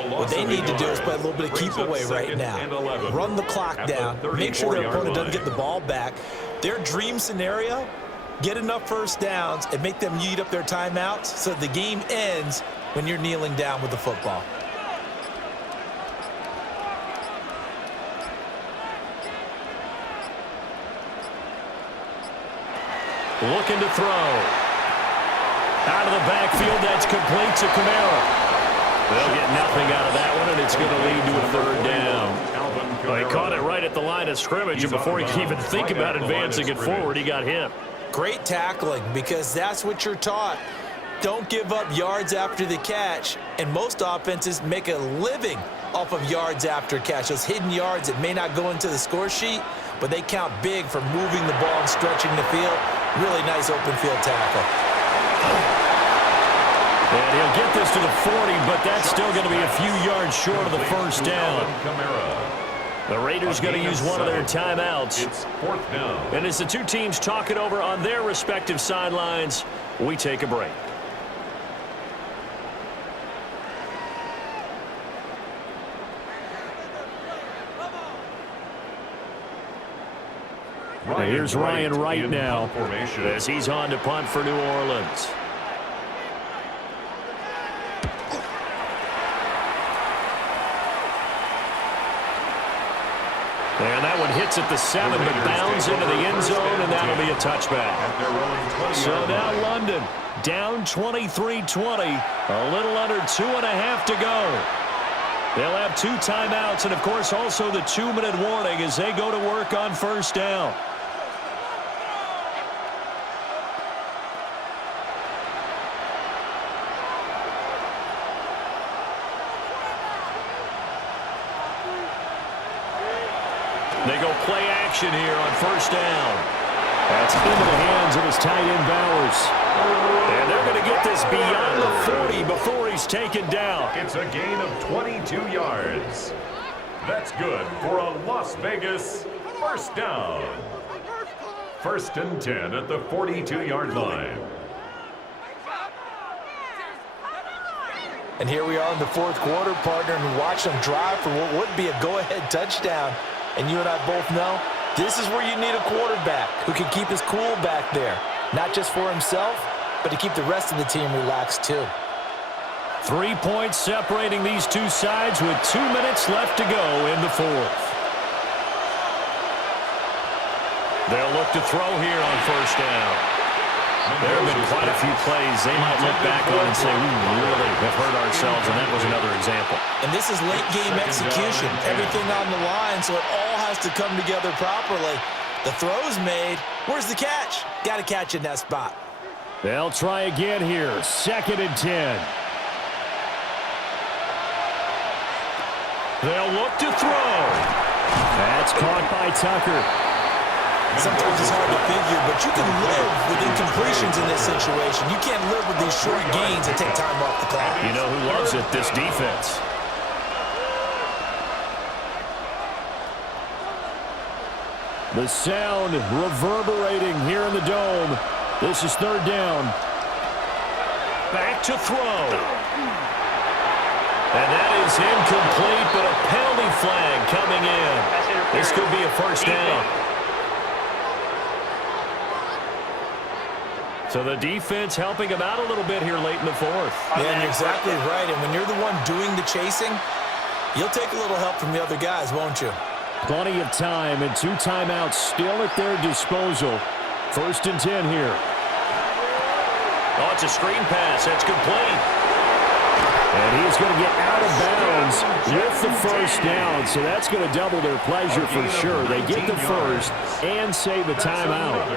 What they need to do is play a little bit of keep away right now. Run the clock down. Make sure their opponent doesn't get the ball back. Their dream scenario, get enough first downs and make them eat up their timeouts so the game ends when you're kneeling down with the football. Looking to throw. Out of the backfield, that's complete to Kamara. They'll get nothing out of that one, and it's going to lead to a third down. Well, he caught it right at the line of scrimmage, and before he could even think about advancing it forward, he got hit. Great tackling, because that's what you're taught. Don't give up yards after the catch, and most offenses make a living off of yards after catch. Those hidden yards that may not go into the score sheet, but they count big for moving the ball and stretching the field. Really nice open field tackle. And he'll get this to the 40, but that's still going to be a few yards short of the first down. The Raiders going to use one of their timeouts. It's fourth down. And as the two teams talk it over on their respective sidelines, we take a break. Here's Ryan Wright now as he's on to punt for New Orleans. And that one hits at the 7, but bounds into the end zone, and that'll be a touchback. So now London down 23-20, a little under 2.5 to go. They'll have 2 timeouts, and of course also the 2-minute warning as they go to work on first down. They go play action here on first down. That's into the hands of his tight end Bowers. And they're going to get this beyond the 40 before he's taken down. It's a gain of 22 yards. That's good for a Las Vegas first down. First and 10 at the 42-yard line. And here we are in the fourth quarter, partner, and watch them drive for what would be a go-ahead touchdown. And you and I both know this is where you need a quarterback who can keep his cool back there. Not just for himself, but to keep the rest of the team relaxed too. 3 points separating these two sides with 2 minutes left to go in the fourth. They'll look to throw here on first down. There have been quite a few plays they might look back on and say, we really have hurt ourselves, and that was another example. And this is late game execution. Everything on the line, so it all has to come together properly. The throw's made. Where's the catch? Got to catch in that spot. They'll try again here. 2nd and 10. They'll look to throw. That's caught by Tucker. Sometimes it's hard to figure, but you can live with incompletions in this situation. You can't live with these short gains and take time off the clock. You know who loves it? This defense. The sound reverberating here in the dome. This is third down. Back to throw. And that is incomplete, but a penalty flag coming in. This could be a first down. So the defense helping him out a little bit here late in the fourth. Yeah, you're exactly right. And when you're the one doing the chasing, you'll take a little help from the other guys, won't you? Plenty of time and 2 timeouts still at their disposal. 1st and 10 here. Oh, it's a screen pass. That's complete. And he's going to get out of bounds with the first down. So that's going to double their pleasure for sure. They get the first and save the timeout.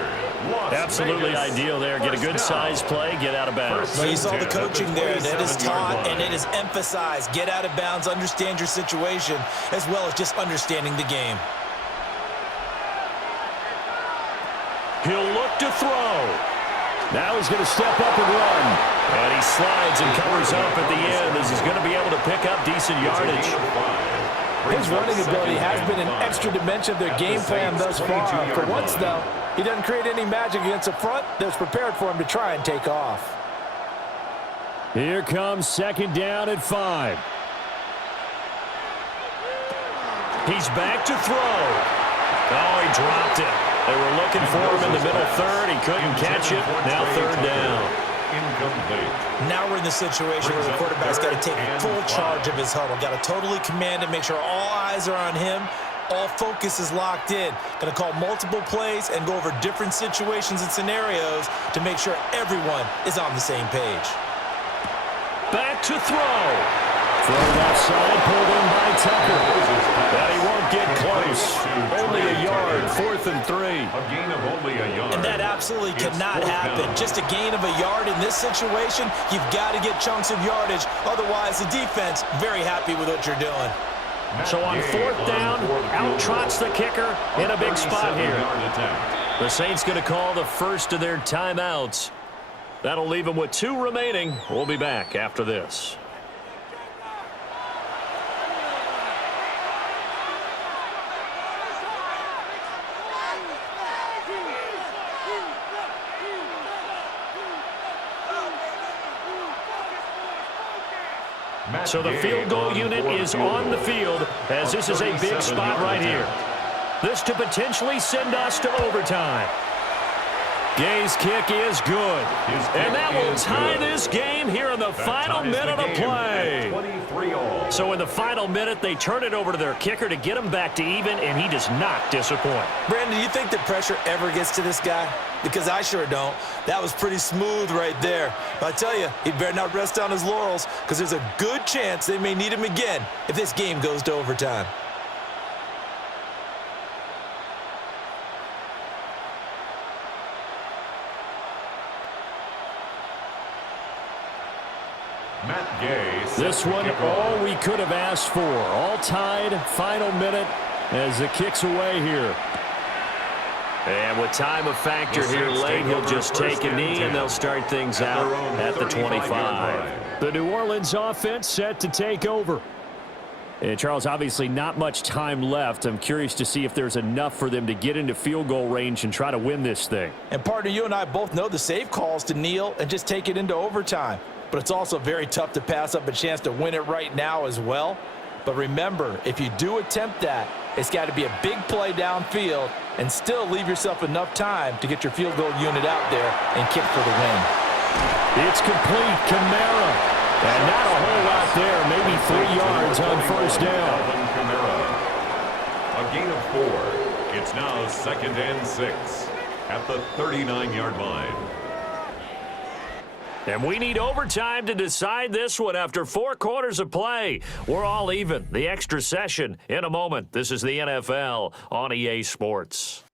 Absolutely ideal there. Get a good size play, get out of bounds. Well, you saw the coaching there. That is taught and it is emphasized. Get out of bounds, understand your situation, as well as just understanding the game. He'll look to throw. Now he's going to step up and run. And he slides and covers up at the end as he's going to be able to pick up decent yardage. His running ability has been an extra dimension of their game plan thus far. For once, though, he doesn't create any magic against the front that's prepared for him to try and take off. Here comes second down at 5. He's back to throw. Oh, he dropped it. They were looking for him in the middle third. He couldn't catch it. Now third down. Incomplete. Now we're in the situation where the quarterback's got to take full charge of his huddle. Got to totally command it, make sure all eyes are on him. All focus is locked in. Going to call multiple plays and go over different situations and scenarios to make sure everyone is on the same page. Back to throw. Throw left side, pulled in by Tucker. But he won't get close. Only a yard, 4th and 3. A gain of only a yard. And that absolutely cannot happen. Just a gain of a yard in this situation, you've got to get chunks of yardage. Otherwise, the defense, very happy with what you're doing. So on 4th down, out trots the kicker in a big spot here. The Saints going to call the first of their timeouts. That'll leave them with 2 remaining. We'll be back after this. So the field goal unit is on the field as this is a big spot right here. This to potentially send us to overtime. Gay's kick is good. And that will tie this game here in the final minute of play. So in the final minute, they turn it over to their kicker to get him back to even, and he does not disappoint. Brandon, do you think the pressure ever gets to this guy? Because I sure don't. That was pretty smooth right there. But I tell you, he better not rest on his laurels because there's a good chance they may need him again if this game goes to overtime. This one, all we could have asked for. All tied, final minute as it kicks away here. And with time of factor here late, he'll just take a knee and they'll start things out at the 25. The New Orleans offense set to take over. And Charles, obviously not much time left. I'm curious to see if there's enough for them to get into field goal range and try to win this thing. And partner, you and I both know the safe calls to kneel and just take it into overtime. But it's also very tough to pass up a chance to win it right now as well. But remember, if you do attempt that, it's got to be a big play downfield and still leave yourself enough time to get your field goal unit out there and kick for the win. It's complete. Kamara. And not a whole lot there. Maybe 3 yards on first down. A gain of 4. It's now 2nd and 6 at the 39-yard line. And we need overtime to decide this one after 4 quarters of play. We're all even. The extra session in a moment. This is the NFL on EA Sports.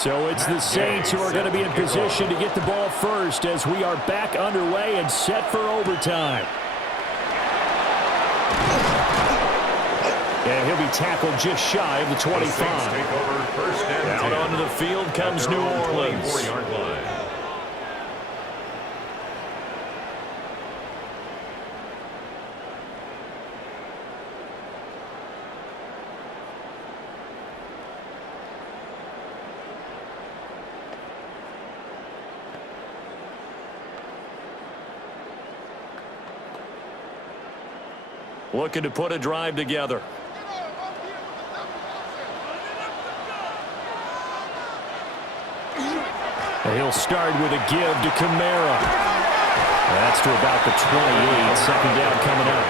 So it's the Saints who are going to be in position to get the ball first as we are back underway and set for overtime. And he'll be tackled just shy of the 25. Out onto the field comes New Orleans. looking to put a drive together. And he'll start with a give to Kamara. That's to about the 28. Second down coming up.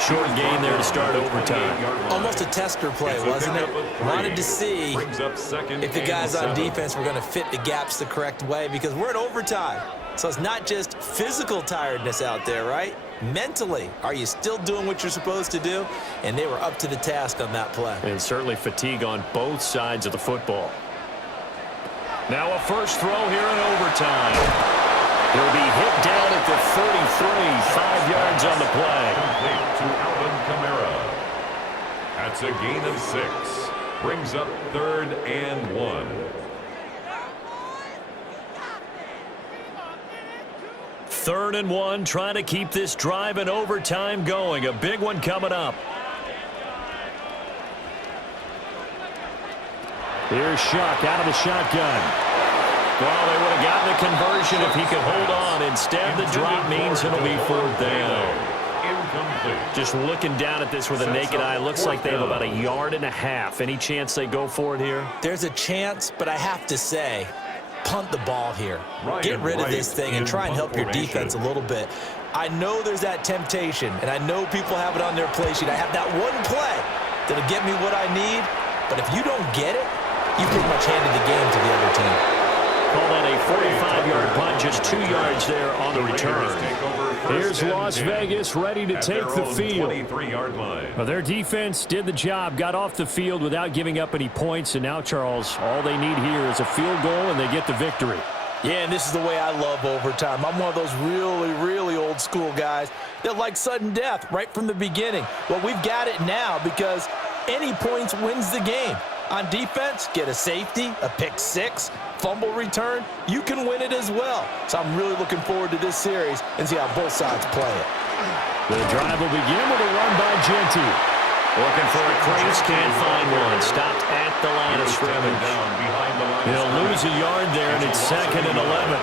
Short gain there to start overtime. Almost a tester play, wasn't it? Wanted to see if the guys on defense were going to fit the gaps the correct way, because we're in overtime. So it's not just physical tiredness out there, right? Mentally, are you still doing what you're supposed to do? And they were up to the task on that play. And certainly fatigue on both sides of the football. Now a first throw here in overtime. He'll be hit down at the 33, 5 yards on the play. Complete to Alvin Kamara. That's a gain of 6. Brings up 3rd and 1. Third and 1, trying to keep this drive in overtime going. A big one coming up. Here's Shuck out of the shotgun. Well, they would have gotten a conversion if he could hold on. Instead, the drop means it'll be 4th down. Incomplete. Just looking down at this with a naked eye, looks like they have about 1.5 yards. Any chance they go for it here? There's a chance, but I have to say, punt the ball here. Get rid of this thing and try and help your defense a little bit. I know there's that temptation, and I know people have it on their play sheet. I have that one play that'll get me what I need, but if you don't get it, you pretty much handed the game to the other team. Call that a 45-yard punt, just 2 yards there on the return. Here's Las Vegas ready to take the field. 23-yard line. Well, their defense did the job, got off the field without giving up any points, and now, Charles, all they need here is a field goal, and they get the victory. Yeah, and this is the way I love overtime. I'm one of those really, really old school guys that like sudden death right from the beginning. Well, we've got it now because any points wins the game. On defense, get a safety, a pick 6, fumble return, you can win it as well. So I'm really looking forward to this series and see how both sides play it. The drive will begin with a run by Genty. Looking for a crease, can't find one. Stopped at the line of scrimmage. He'll lose a yard there, and it's 2nd and 11.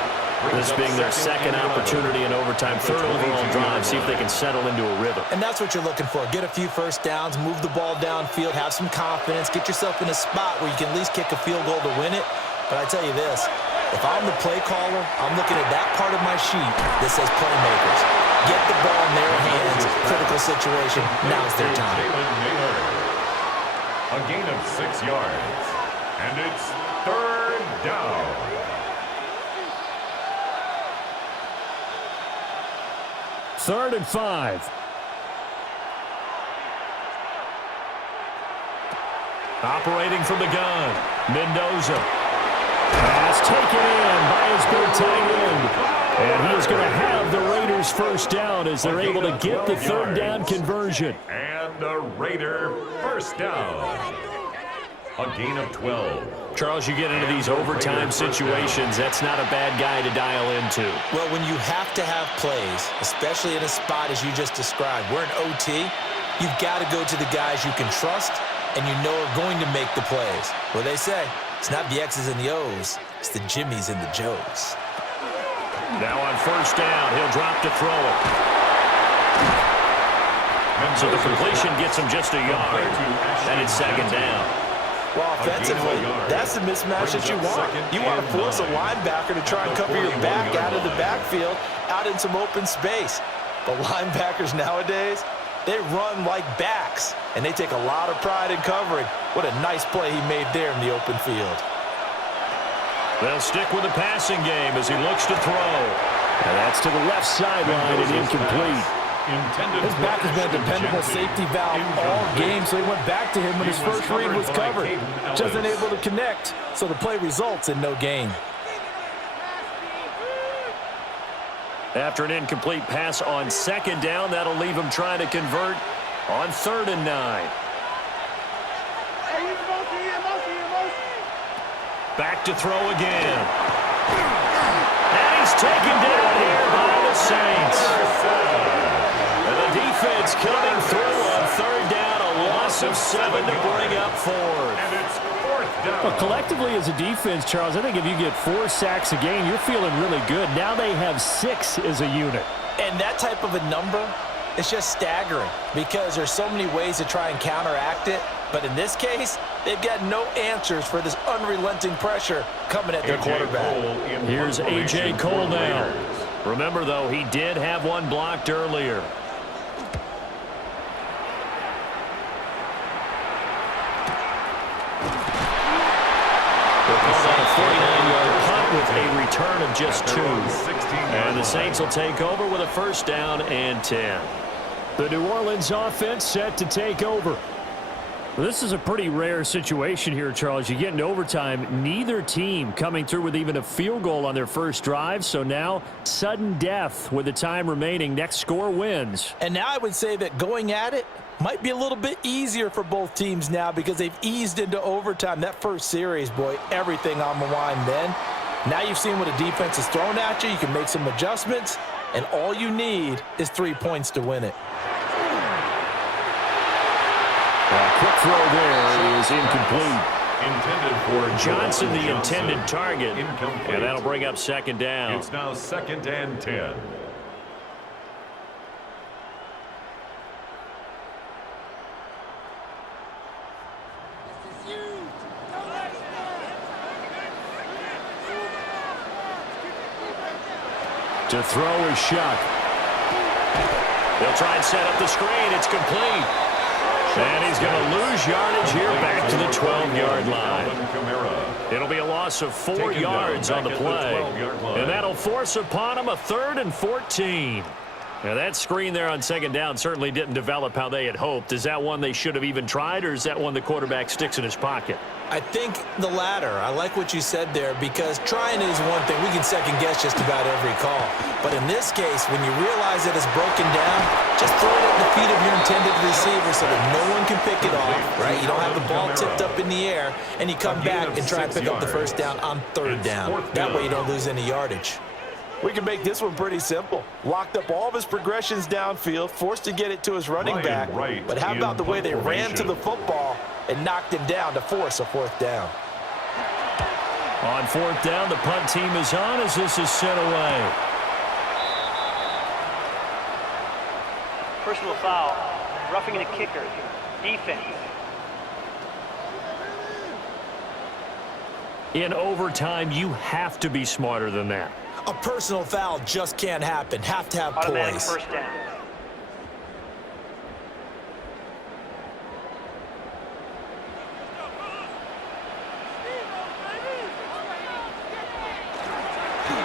This being their second opportunity in overtime, 3rd overall drive, see if they can settle into a rhythm. And that's what you're looking for. Get a few first downs, move the ball downfield, have some confidence, get yourself in a spot where you can at least kick a field goal to win it. But I tell you this, if I'm the play caller, I'm looking at that part of my sheet that says playmakers. Get the ball in their hands, critical situation, now's their time. A gain of 6 yards, and it's 3rd down. Third and 5. Operating from the gun, Mendoza. Pass taken in by his big tight end. And he is going to have the Raiders first down as they're able to get the 3rd down conversion. And the Raider first down. A gain of 12. Charles, you get into these overtime situations, that's not a bad guy to dial into. Well, when you have to have plays, especially in a spot as you just described, we're in OT, you've got to go to the guys you can trust and you know are going to make the plays. Well, they say, it's not the X's and the O's, it's the Jimmies and the Joes. Now on first down, he'll drop to throw it. So the completion gets him just a yard, and it's 2nd down. Well, offensively, that's the mismatch that you want. You want to force a linebacker to try and cover your back out of the backfield, out in some open space. But linebackers nowadays, they run like backs, and they take a lot of pride in covering. What a nice play he made there in the open field. They'll stick with the passing game as he looks to throw. And that's to the left sideline and incomplete. His back has been a dependable safety valve all game, so he went back to him when his first read was covered. Just unable to connect, so the play results in no gain. After an incomplete pass on 2nd down, that'll leave him trying to convert on 3rd and 9. Back to throw again. And he's taken down here by the Saints. And the defense coming through on 3rd down, a loss of 7 to bring up 4th. And it's 4th down. Well, collectively as a defense, Charles, I think if you get 4 sacks a game, you're feeling really good. Now they have 6 as a unit. And that type of a number it's just staggering because there's so many ways to try and counteract it. But in this case, they've got no answers for this unrelenting pressure coming at their quarterback. Here's A.J. Cole now. Remember, though, he did have one blocked earlier. On a 49-yard punt with a return of just 2. And the Saints will take over with a first down and 10. The New Orleans offense set to take over. Well, this is a pretty rare situation here, Charles. You get into overtime, neither team coming through with even a field goal on their first drive. So now, sudden death with the time remaining. Next score wins. And now I would say that going at it might be a little bit easier for both teams now because they've eased into overtime. That first series, boy, everything on the line then. Now you've seen what a defense is thrown at you. You can make some adjustments, and all you need is 3 points to win it. Quick throw there is incomplete. Intended for Johnson, the intended target. Incomplete. And that'll bring up second down. It's now 2nd and 10. To throw is Shuck. They'll try and set up the screen. It's complete. And he's going to lose yardage here back to the 12-yard line. It'll be a loss of 4 yards on the play. And that'll force upon him a 3rd and 14. Now that screen there on second down certainly didn't develop how they had hoped. Is that one they should have even tried, or is that one the quarterback sticks in his pocket? I think the latter. I like what you said there because trying is one thing. We can second guess just about every call. But in this case, when you realize that it's broken down, just throw it at the feet of your intended receiver so that no one can pick it off, right? You don't have the ball tipped up in the air, and you come back and try and pick up the first down on 3rd down. That way you don't lose any yardage. We can make this one pretty simple. Locked up all of his progressions downfield, forced to get it to his running back. But how about the way they ran to the football and knocked him down to force a 4th down? On 4th down, the punt team is on as this is sent away. Personal foul, roughing the kicker, defense. In overtime, you have to be smarter than that. A personal foul just can't happen. Have to have Automatic poise. first down.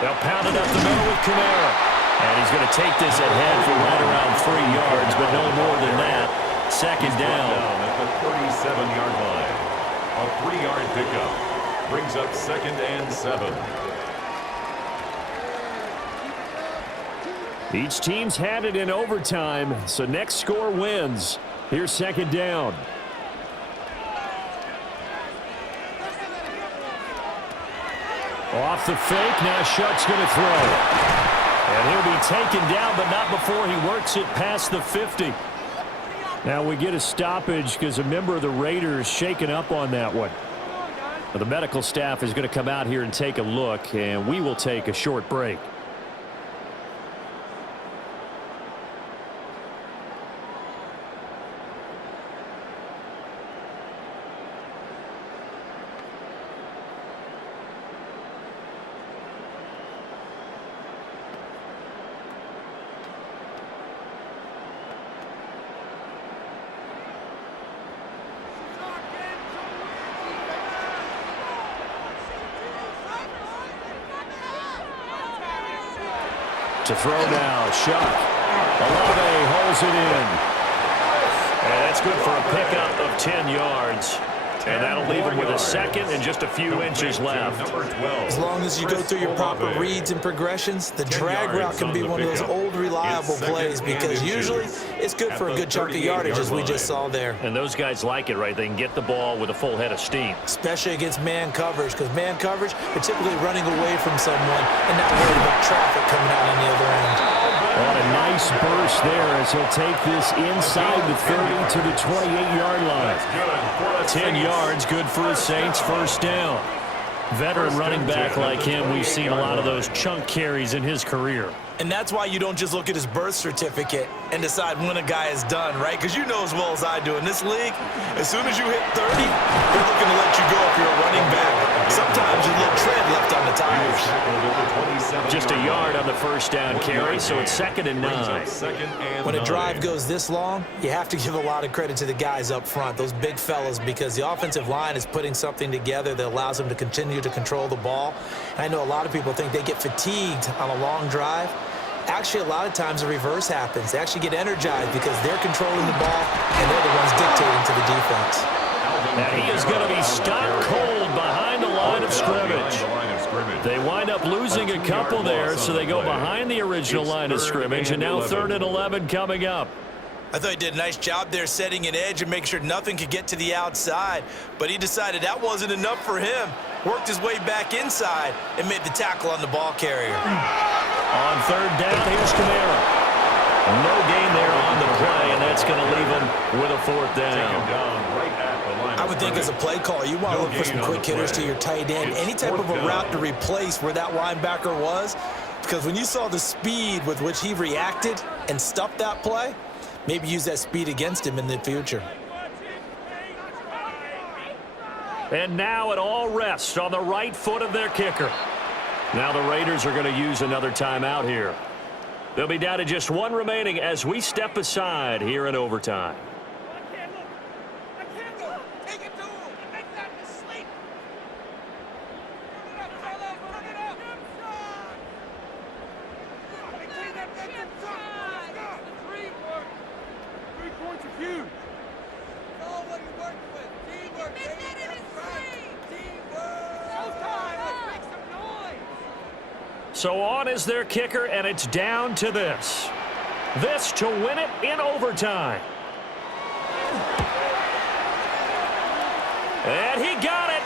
They'll pound it up the middle with Kamara. And he's going to take this ahead for right around 3 yards, but no more than that. Second down. At the 37-yard line. A 3-yard pickup. Brings up 2nd and 7. Each team's had it in overtime, so next score wins. Here's second down. Off the fake, now Shuck's going to throw. And he'll be taken down, but not before he works it past the 50. Now we get a stoppage because a member of the Raiders shaken up on that one. The medical staff is going to come out here and take a look, and we will take a short break. To throw now, Shuck. Olave holds it in. And that's good for a pickup of 10 yards. And that'll leave him with a second and just a few inches left. As long as you go through your proper reads and progressions, the drag route can be one of those old reliable plays because usually it's good for a good chunk of yardage as we just saw there. And those guys like it, right? They can get the ball with a full head of steam. Especially against man coverage because man coverage, you're typically running away from someone and not worried about traffic coming out on the other end. On a nice burst there as he'll take this inside the 30 to the 28-yard line. 10 yards, good for the Saints, first down. Veteran running back like him, we've seen a lot of those chunk carries in his career. And that's why you don't just look at his birth certificate and decide when a guy is done, right? Because you know as well as I do, in this league, as soon as you hit 30, they're looking to let you go if you're a running back. Sometimes there's a little tread left on the tires. Just a yard on the first down carry, so it's 2nd and 9. When a drive goes this long, you have to give a lot of credit to the guys up front, those big fellas, because the offensive line is putting something together that allows them to continue to control the ball. And I know a lot of people think they get fatigued on a long drive. Actually, a lot of times the reverse happens. They actually get energized because they're controlling the ball and they're the ones dictating to the defense. And he is going to be stopped cold behind the line of scrimmage. They wind up losing a couple there, so they go behind the original line of scrimmage, and now 3rd and 11 coming up. I thought he did a nice job there setting an edge and making sure nothing could get to the outside, but he decided that wasn't enough for him. Worked his way back inside and made the tackle on the ball carrier. On 3rd down, here's Kamara. No gain there on the play, and that's going to leave him with a 4th down. I would think as a play caller, you want to look for some quick hitters to your tight end. Any type of a route to replace where that linebacker was, because when you saw the speed with which he reacted and stuffed that play, maybe use that speed against him in the future. And now it all rests on the right foot of their kicker. Now the Raiders are going to use another timeout here. They'll be down to just 1 remaining as we step aside here in overtime. So on is their kicker, and it's down to this. This to win it in overtime. And he got it.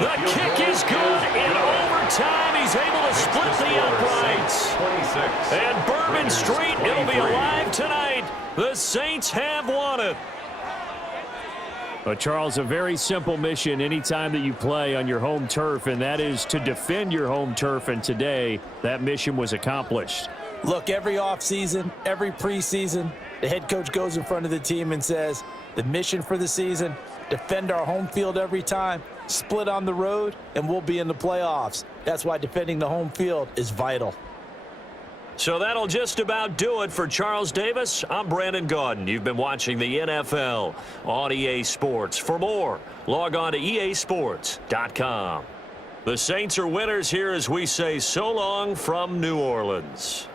The kick is good in overtime. He's able to split the uprights. And Bourbon Street, it'll be alive tonight. The Saints have won it. But Charles, a very simple mission anytime that you play on your home turf, and that is to defend your home turf, and today that mission was accomplished. Look, every offseason, every preseason, the head coach goes in front of the team and says, the mission for the season, defend our home field every time, split on the road, and we'll be in the playoffs. That's why defending the home field is vital. So that'll just about do it for Charles Davis. I'm Brandon Gaudin. You've been watching the NFL on EA Sports. For more, log on to easports.com. The Saints are winners here as we say so long from New Orleans.